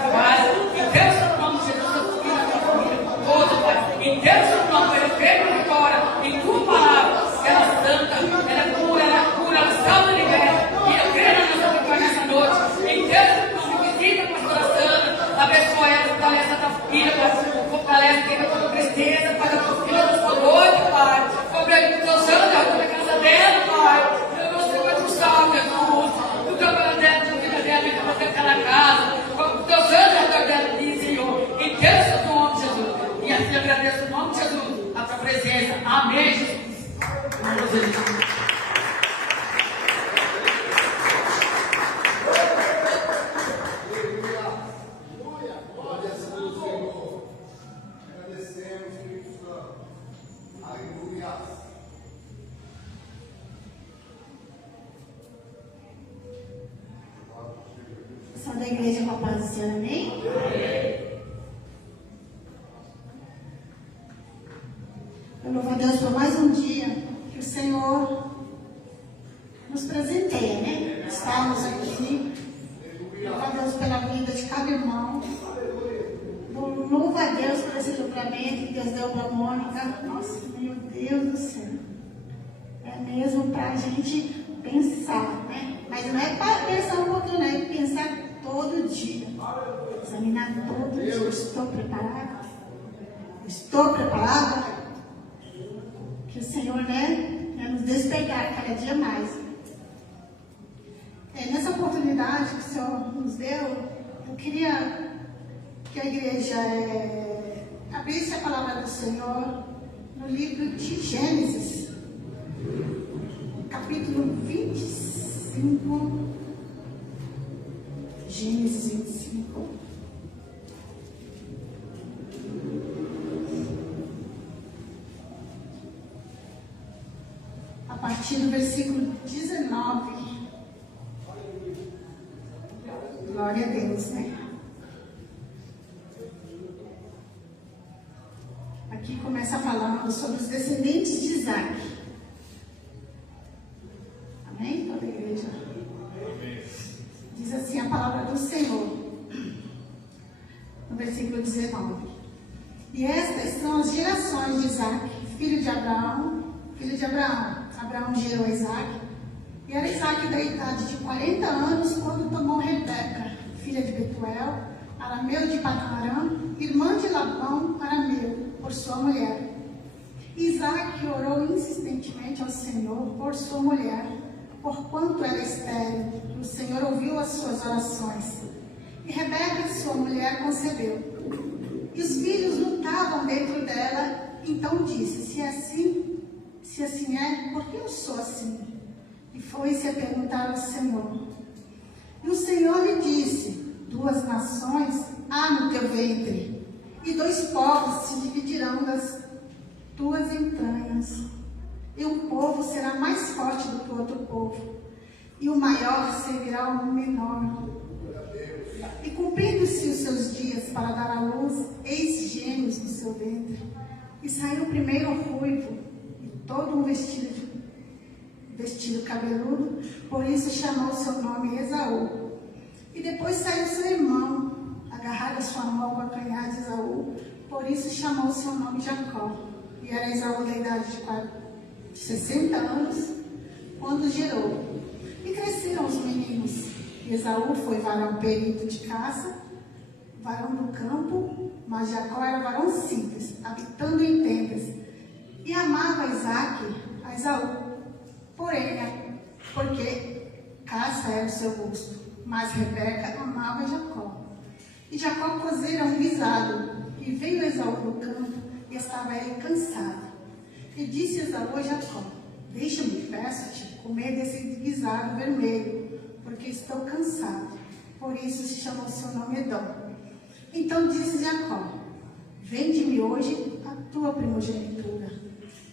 trabalho. Em Deus, no nome de Jesus, a tua filha, a tua família, toda, Pai. Em Deus, no nome, eu creio na vitória, em tua palavra, ela é santa, ela cura, ela salva e liberta. E eu creio na nossa vitória nessa noite. Em Deus, no nome, visita a pastora Sandra, abençoa ela, fortalece a tua filha, fortalece quem vai com tristeza, Pai, da tua filha, da tua noite, Pai. Sobre o teu santo, sobre a casa dela, Pai. Eu não sei quanto salve, Jesus. O teu para dela, a vida dela, que você ficar na casa. O teu santo, a tua dela, diz, Senhor. Em Deus, no nome de Jesus. E assim eu agradeço o nome de Jesus, a tua presença. Amém, Jesus. Amém. São da igreja com a paz do Senhor, amém? Eu louvo a Deus por mais um dia que o Senhor nos presenteia, né? Estamos aqui. Louvo a Deus pela vida de cada irmão. Louvo a Deus por esse livramento que Deus deu para a Mônica. Nossa, meu Deus do céu. É mesmo para a gente pensar, né? Mas não é para pensar um pouquinho, né? É pensar todo dia. Examinar todo dia. Estou preparada? Estou preparada? Que o Senhor, né? Vai nos despegar cada dia mais. Nessa oportunidade que o Senhor nos deu, eu queria que a igreja abrisse a palavra do Senhor no livro de Gênesis, capítulo 25. Gênesis 25. A partir do versículo 19. Glória a Deus, né? Aqui começa falando sobre os descendentes de Isaac. Amém? Toda a igreja. Diz assim a palavra do Senhor, no versículo 19. E estas são as gerações de Isaac, filho de Abraão. Abraão gerou Isaac. E era Isaac da idade de 40 anos quando tomou Rebeca, filha de Betuel, arameu de Padan-Aram, irmã de Labão, arameu, por sua mulher. Isaac orou insistentemente ao Senhor por sua mulher, porquanto era estéril. O Senhor ouviu as suas orações. E Rebeca, sua mulher, concebeu. E os filhos lutavam dentro dela. Então disse: se assim é, por que eu sou assim? E foi-se a perguntar ao Senhor. E o Senhor lhe disse: 2 nações há no teu ventre, e 2 povos se dividirão das tuas entranhas. E um povo será mais forte do que o outro povo, e o maior servirá ao menor. E cumprindo-se os seus dias para dar à luz, eis gêmeos no seu ventre. E saiu o primeiro ruivo, e todo um vestido cabeludo, por isso chamou seu nome Esaú. E depois saiu seu irmão, agarrado a sua mão com a canhar de Esaú, Por isso chamou seu nome Jacó. E era Esaú da idade de 60 anos, quando gerou. E cresceram os meninos. Esaú foi varão perito de caça, varão do campo, mas Jacó era varão simples, habitando em tendas. E amava Isaque a Esaú, porém, porque caça era o seu gosto. Mas Rebeca amava Jacó. E Jacó cozera um guisado, e veio Esaú do campo, e estava ele cansado. E disse Esaú a Jacó: deixa-me, peço-te, comer desse guisado vermelho, porque estou cansado. Por isso se chamou seu nome Edom. Então disse Jacó: vende-me hoje a tua primogenitura.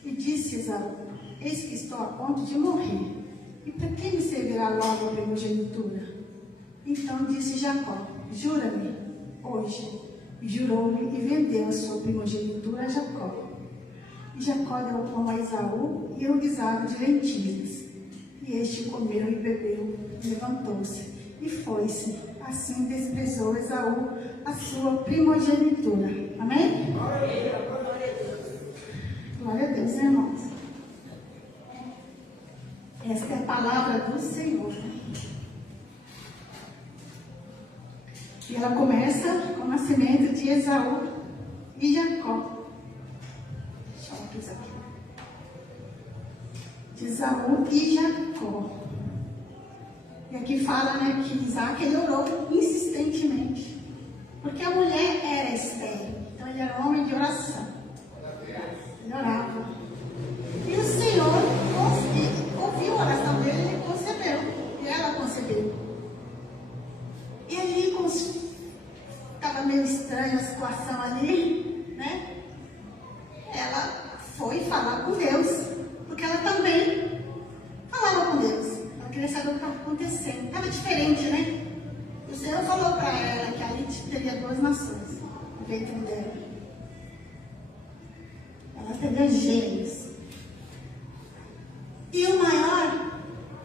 E disse Esaú: eis que estou a ponto de morrer, e para que me servirá logo a primogenitura? Então disse Jacó: jura-me hoje. E jurou-lhe e vendeu a sua primogenitura a Jacó. E Jacó deu pão a Esaú e o guisado de lentilhas. E este comeu e bebeu, levantou-se e foi-se. Assim desprezou Esaú a sua primogenitura. Amém? Glória a Deus, irmãos. Esta é a palavra do Senhor. E ela começa com o nascimento de Esaú e Jacó. Deixa eu pisar aqui. De Esaú e Jacó. E aqui fala, né, que Isaac ele orou insistentemente. Porque a mulher era estéril. Então ele era um homem de oração. Ele orava. E o Senhor ouviu a oração dele e concebeu. E ela concebeu. E ali estava meio estranha a situação ali, né? Ela foi falar com Deus, porque ela também falava com Deus. Ela queria saber o que estava acontecendo. Estava diferente, né? O Senhor falou para ela que ali teria 2 nações dentro dela. Ela teria gêmeos. E o maior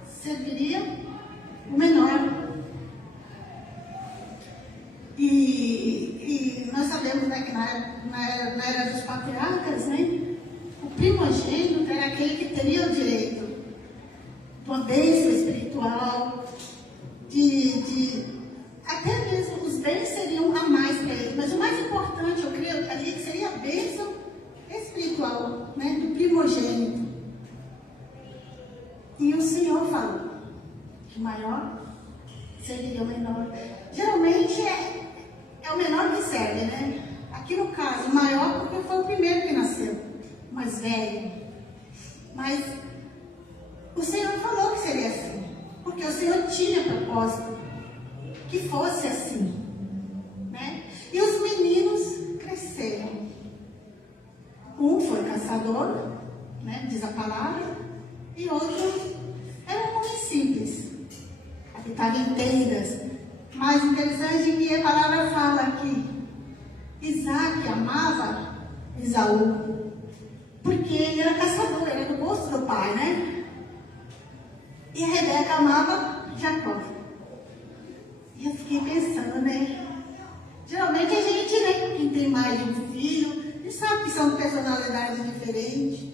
serviria o menor. E nós sabemos, né, que na era dos patriarcas, né, o primogênito era aquele que teria o direito de uma bênção espiritual, até mesmo os bens seriam a mais para ele, mas o mais importante, eu creio, ali que seria a bênção espiritual, né, do primogênito. E o Senhor falou que o maior seria o menor. Geralmente é o menor que serve, né? Aqui no caso, o maior porque foi o primeiro que nasceu, mais velho. Mas o Senhor falou que seria assim, porque o Senhor tinha propósito que fosse assim, né? E os meninos cresceram. Um foi caçador, né? Diz a palavra, e outro era um homem simples, habitava em tendas. Mas interessante que a palavra fala que Isaac amava Esaú, porque ele era caçador, era do gosto do pai, né? E a Rebeca amava Jacó. E eu fiquei pensando, né? Geralmente a gente, né, quem tem mais de um filho, a gente sabe que são personalidades diferentes.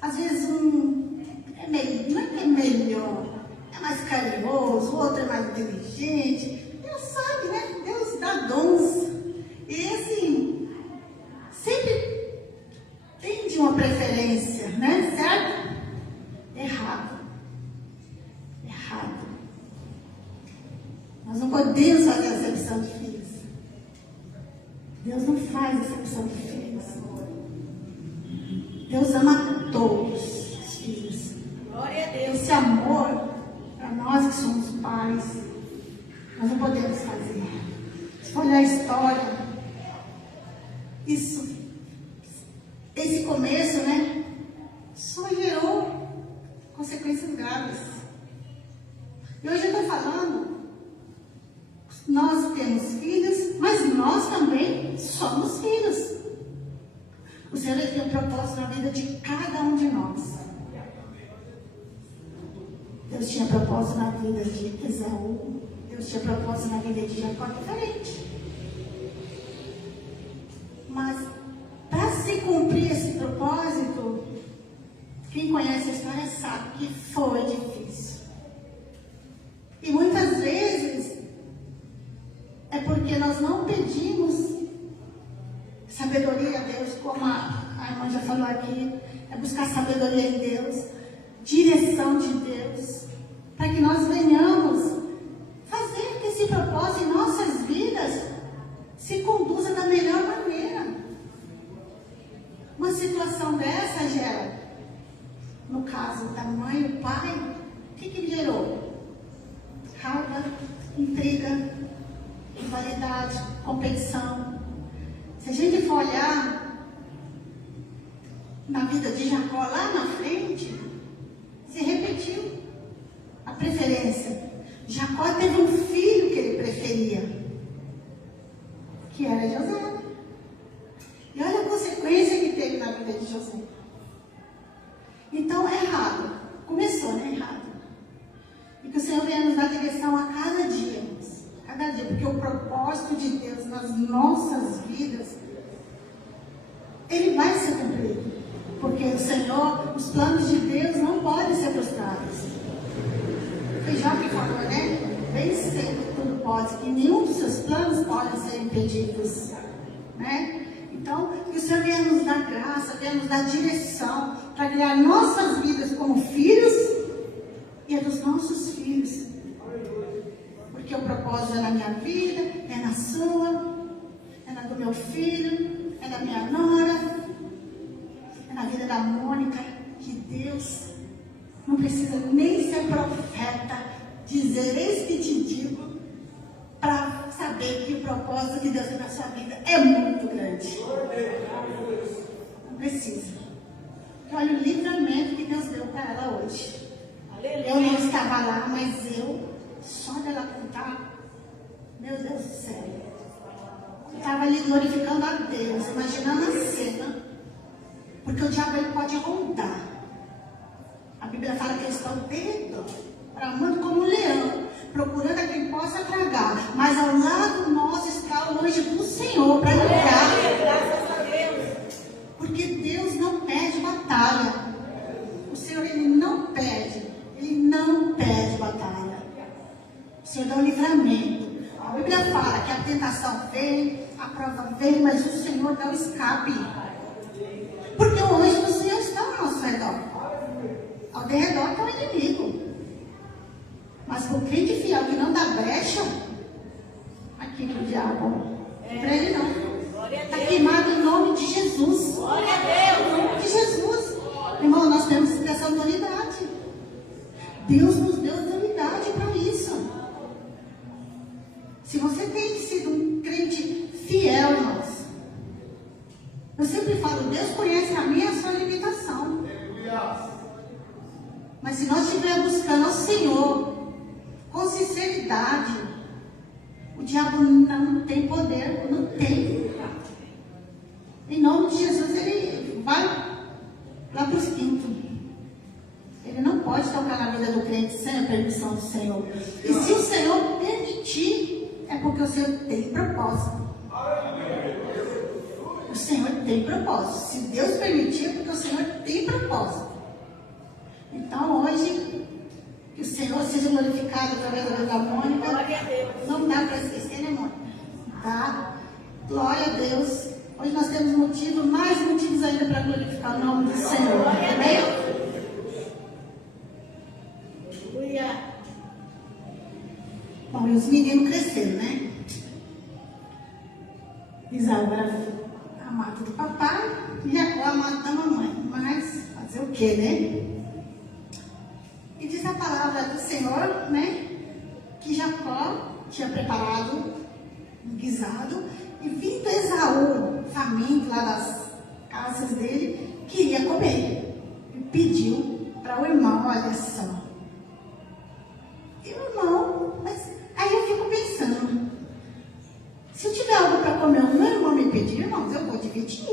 Às vezes um é meio, não é que é melhor, é mais carinhoso, o outro é mais inteligente. Deus sabe, né? Deus dá dons. E assim, sempre tem de uma preferência, né? Certo? Errado. Nós não podemos fazer acepção de filhos. Deus não faz acepção de filhos. Deus ama todos os filhos. Glória a Deus. Esse amor, para nós que somos pais, nós não podemos fazer. Se for olhar a história, esse começo, né, só gerou consequências graves. E hoje eu estou falando, nós temos filhos, mas nós também somos filhos. O Senhor tem um propósito na vida de cada um de nós. Deus tinha propósito na vida de Esaú, Deus tinha propósito na vida de Jacó diferente. Quem conhece a história sabe que foi difícil. E muitas vezes é porque nós não pedimos sabedoria a Deus, como a irmã já falou aqui, é buscar sabedoria em Deus, direção de Deus, para que nós venhamos fazer que esse propósito em nossas vidas se conduza da melhor maneira. Uma situação dessa gera, no caso da mãe e do pai, o que gerou? Raiva, intriga, rivalidade, competição. Se a gente for olhar na vida de Jacó lá na frente, se repetiu a preferência. Jacó teve um filho que ele preferia, que era José. E olha a consequência que teve na vida de José. Então, é errado. Começou, né? Errado. E que o Senhor venha nos dar direção a cada dia. Cada dia. Porque o propósito de Deus nas nossas vidas, ele vai ser cumprido. Porque o Senhor, os planos de Deus não podem ser frustrados. Foi Jó que falou, né? Bem cedo tudo pode, que nenhum dos seus planos pode ser impedidos. Né? Então, que o Senhor venha nos dar graça, venha nos dar direção para criar nossas vidas como filhos e a dos nossos filhos. Porque o propósito é na minha vida, é na sua, é na do meu filho, é da minha nora, é na vida da Mônica, que Deus não precisa nem ser profeta, dizer, eis que te digo, para saber que o propósito de Deus na sua vida é muito grande. Não precisa. Olha o livramento que Deus deu para ela hoje. Eu não estava lá, mas só dela contar, meu Deus do céu, eu estava ali glorificando a Deus, imaginando a cena, porque o diabo ele pode rondar. A Bíblia fala que eles estão dentro, bramando como um leão, procurando a quem possa tragar, mas ao lado nosso está o anjo do Senhor para livrar. Graças a Deus. Porque Deus não perde batalha. O Senhor ele não perde batalha. O Senhor dá um livramento. A Bíblia fala que a tentação vem, a prova vem, mas o Senhor dá o escape. Porque o anjo do Senhor está ao nosso redor. Ao derredor está o inimigo. Mas por crente fiel que não dá brecha, aqui pro diabo, para ele não. Está queimado em nome de Jesus. Glória a Deus. Em nome de Jesus. Irmão, nós temos que ter essa autoridade. Deus nos deu autoridade para isso. Se você tem sido um crente fiel, irmãos, eu sempre falo, Deus conhece a minha e a sua limitação. Mas se nós estivermos buscando ao Senhor com sinceridade, o diabo não tem poder, não tem. Em nome de Jesus, ele vai lá para os quintos. Ele não pode tocar na vida do crente sem a permissão do Senhor. E se o Senhor permitir, é porque o Senhor tem propósito. O Senhor tem propósito. Se Deus permitir, é porque o Senhor tem propósito. Então, hoje, que o Senhor seja glorificado através da vida da Mônica. Não dá para esquecer, né, Mônica? Tá? Glória a Deus. Hoje nós temos mais motivos ainda para glorificar o nome do Senhor. Amém? Bom, e os meninos cresceram, né? Isaú era amado do papai e Jacó amado da mamãe. Mas fazer o quê, né? E diz a palavra do Senhor, né? Que Jacó tinha preparado um guisado e vindo Esaú, faminto lá das casas dele, queria comer. E pediu para o irmão, olha só. E o irmão, mas aí eu fico pensando, se eu tiver algo para comer, o meu irmão me pedir, irmãos, eu vou dividir.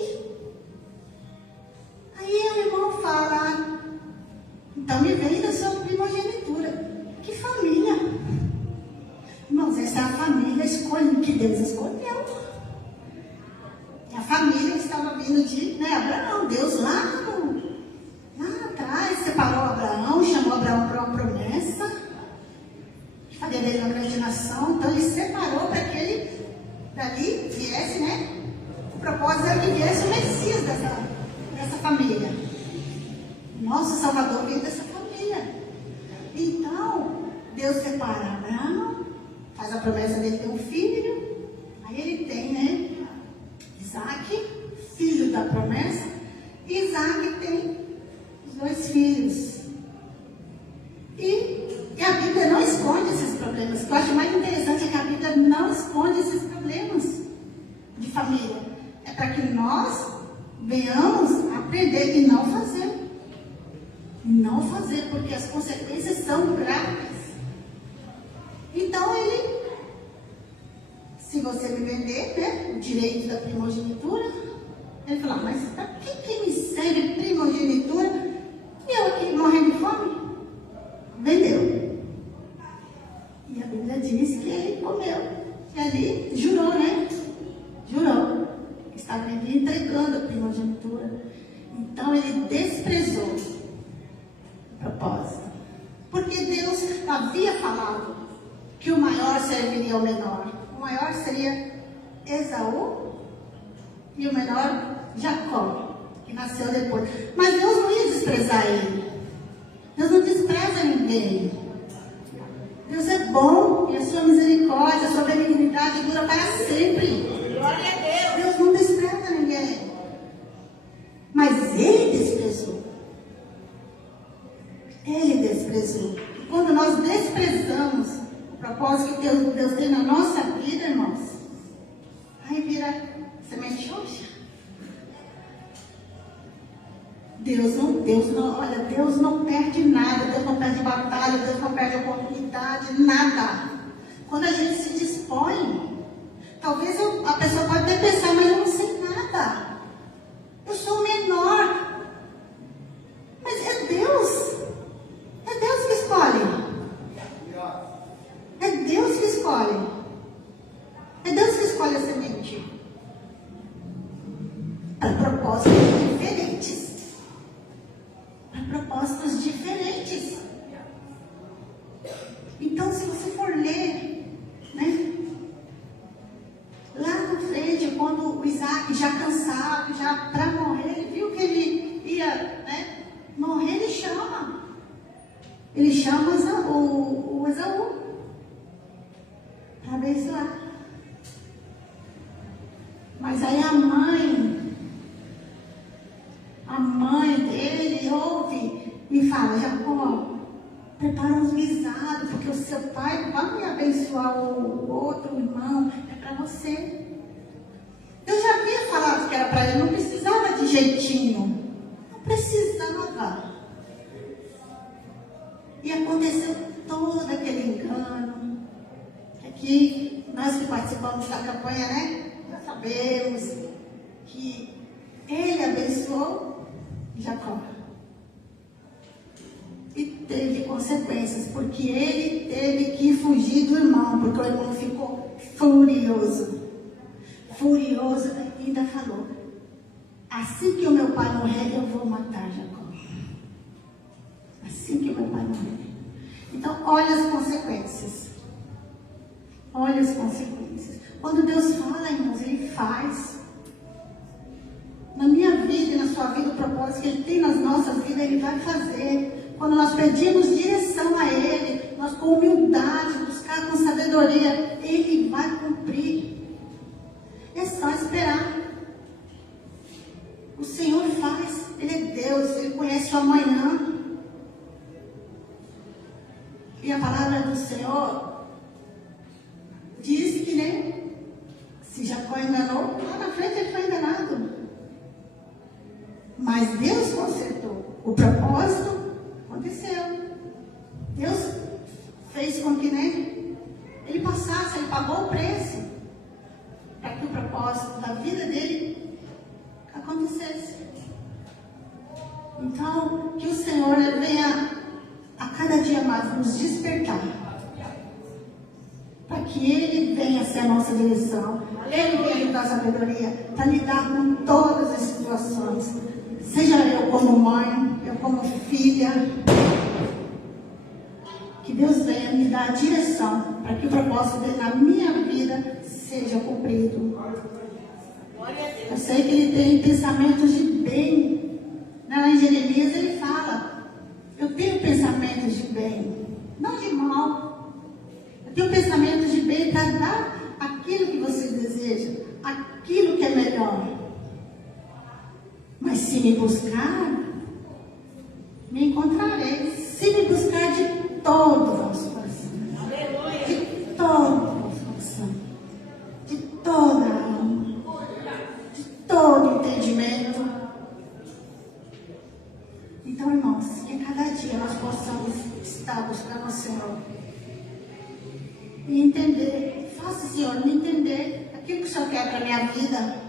Aí o irmão fala, então me vem da sua primogenitura. Que família! Irmãos, essa é a família que Deus escolheu. A família que estava vindo de Abraão, Deus lá atrás. viesse, né? O propósito era que viesse o Messias dessa família. Nosso Salvador veio dessa família. Então, Deus separa Abraão, faz a promessa dele ter um filho. Aí ele tem, né? Isaac, filho da promessa. E Isaac tem os 2 filhos. E a Bíblia não esconde esses problemas. O que eu acho mais interessante é que a Bíblia não esconde esses problemas de família. É para que nós venhamos aprender e não fazer. Não fazer, porque as consequências são graves. Então se você me vender, né, o direito da primogenitura, ele falou, mas para que me serve primogenitura? E eu aqui morrendo de fome? Vendeu. E a Bíblia diz que ele comeu. E ali jurou, né? Jurou. Estava ali entregando a primogenitura. Então ele desprezou o propósito. Porque Deus havia falado que o maior serviria ao menor. O maior seria Esaú e o menor Jacó, que nasceu depois. Mas Deus não ia desprezar ele. Deus não despreza ninguém. Deus é bom e a sua misericórdia, a sua benignidade dura para sempre. Glória a Deus. Deus não despreza ninguém. Mas ele desprezou. Ele desprezou. Quando nós desprezamos o propósito que Deus tem na nossa vida, irmãos, aí vira semente xoxa. Deus não perde nada, Deus não perde batalha, Deus não perde oportunidade, nada. Quando a gente se dispõe, talvez a pessoa pode até pensar, mas eu não sei nada. Eu sou o menor. Mas é Deus. É Deus que escolhe. É Deus que escolhe. É Deus que escolhe a semente. Para propósitos diferentes. Para propósitos diferentes. Então, se você for ler, né? Lá na frente, quando o Isaac já cansado, já para morrer, ele viu que ele ia, né, morrer, ele chama. Ele chama o Esaú para abençoar. Mas aí a mãe dele ouve e fala, Jacó, prepara uns guisados, porque o seu pai vai abençoar o outro irmão, é para você. Eu já havia falado que era para ele, não precisava de jeitinho. Não precisava. E aconteceu todo aquele engano. Aqui, nós que participamos da campanha, né? Já sabemos que ele abençoou Jacó. E teve consequências, porque ele teve que fugir do irmão, porque o irmão ficou furioso. Furioso, e ainda falou, assim que o meu pai morrer, eu vou matar Jacó. Assim que o meu pai morrer. Então, olha as consequências. Olha as consequências. Quando Deus fala, irmãos, Ele faz. Na minha vida e na sua vida, o propósito que Ele tem nas nossas vidas, Ele vai fazer. Quando nós pedimos direção a Ele, nós com humildade, buscar com sabedoria, Ele vai cumprir. É só esperar. O Senhor faz. Ele é Deus, Ele conhece o amanhã. E a palavra do Senhor diz que, né, se Jacó enganou, lá na frente ele foi enganado. Mas Deus consertou. O propósito aconteceu. Deus fez com que, né, ele passasse, ele pagou o preço para que o propósito da vida dele acontecesse. Então, que o Senhor venha a cada dia mais nos despertar, para que Ele venha ser a nossa direção, Ele venha nos dar sabedoria para lidar com todas as situações, seja eu como mãe, eu como filha, que Deus venha me dar a direção para que o propósito dele na minha vida seja cumprido. Eu sei que ele tem pensamentos de bem. Lá em Jeremias ele fala: eu tenho pensamentos de bem, não de mal. Eu tenho pensamentos de bem para dar aquilo que você deseja, aquilo que é melhor. Mas se me buscar, me encontrarei. Se me buscar de todo o vosso coração, de todo o vosso coração, de toda a alma, de todo entendimento. Então, irmãos, que a cada dia nós possamos estar buscando o Senhor e entender, faça, Senhor, me entender aquilo que o Senhor quer para a minha vida.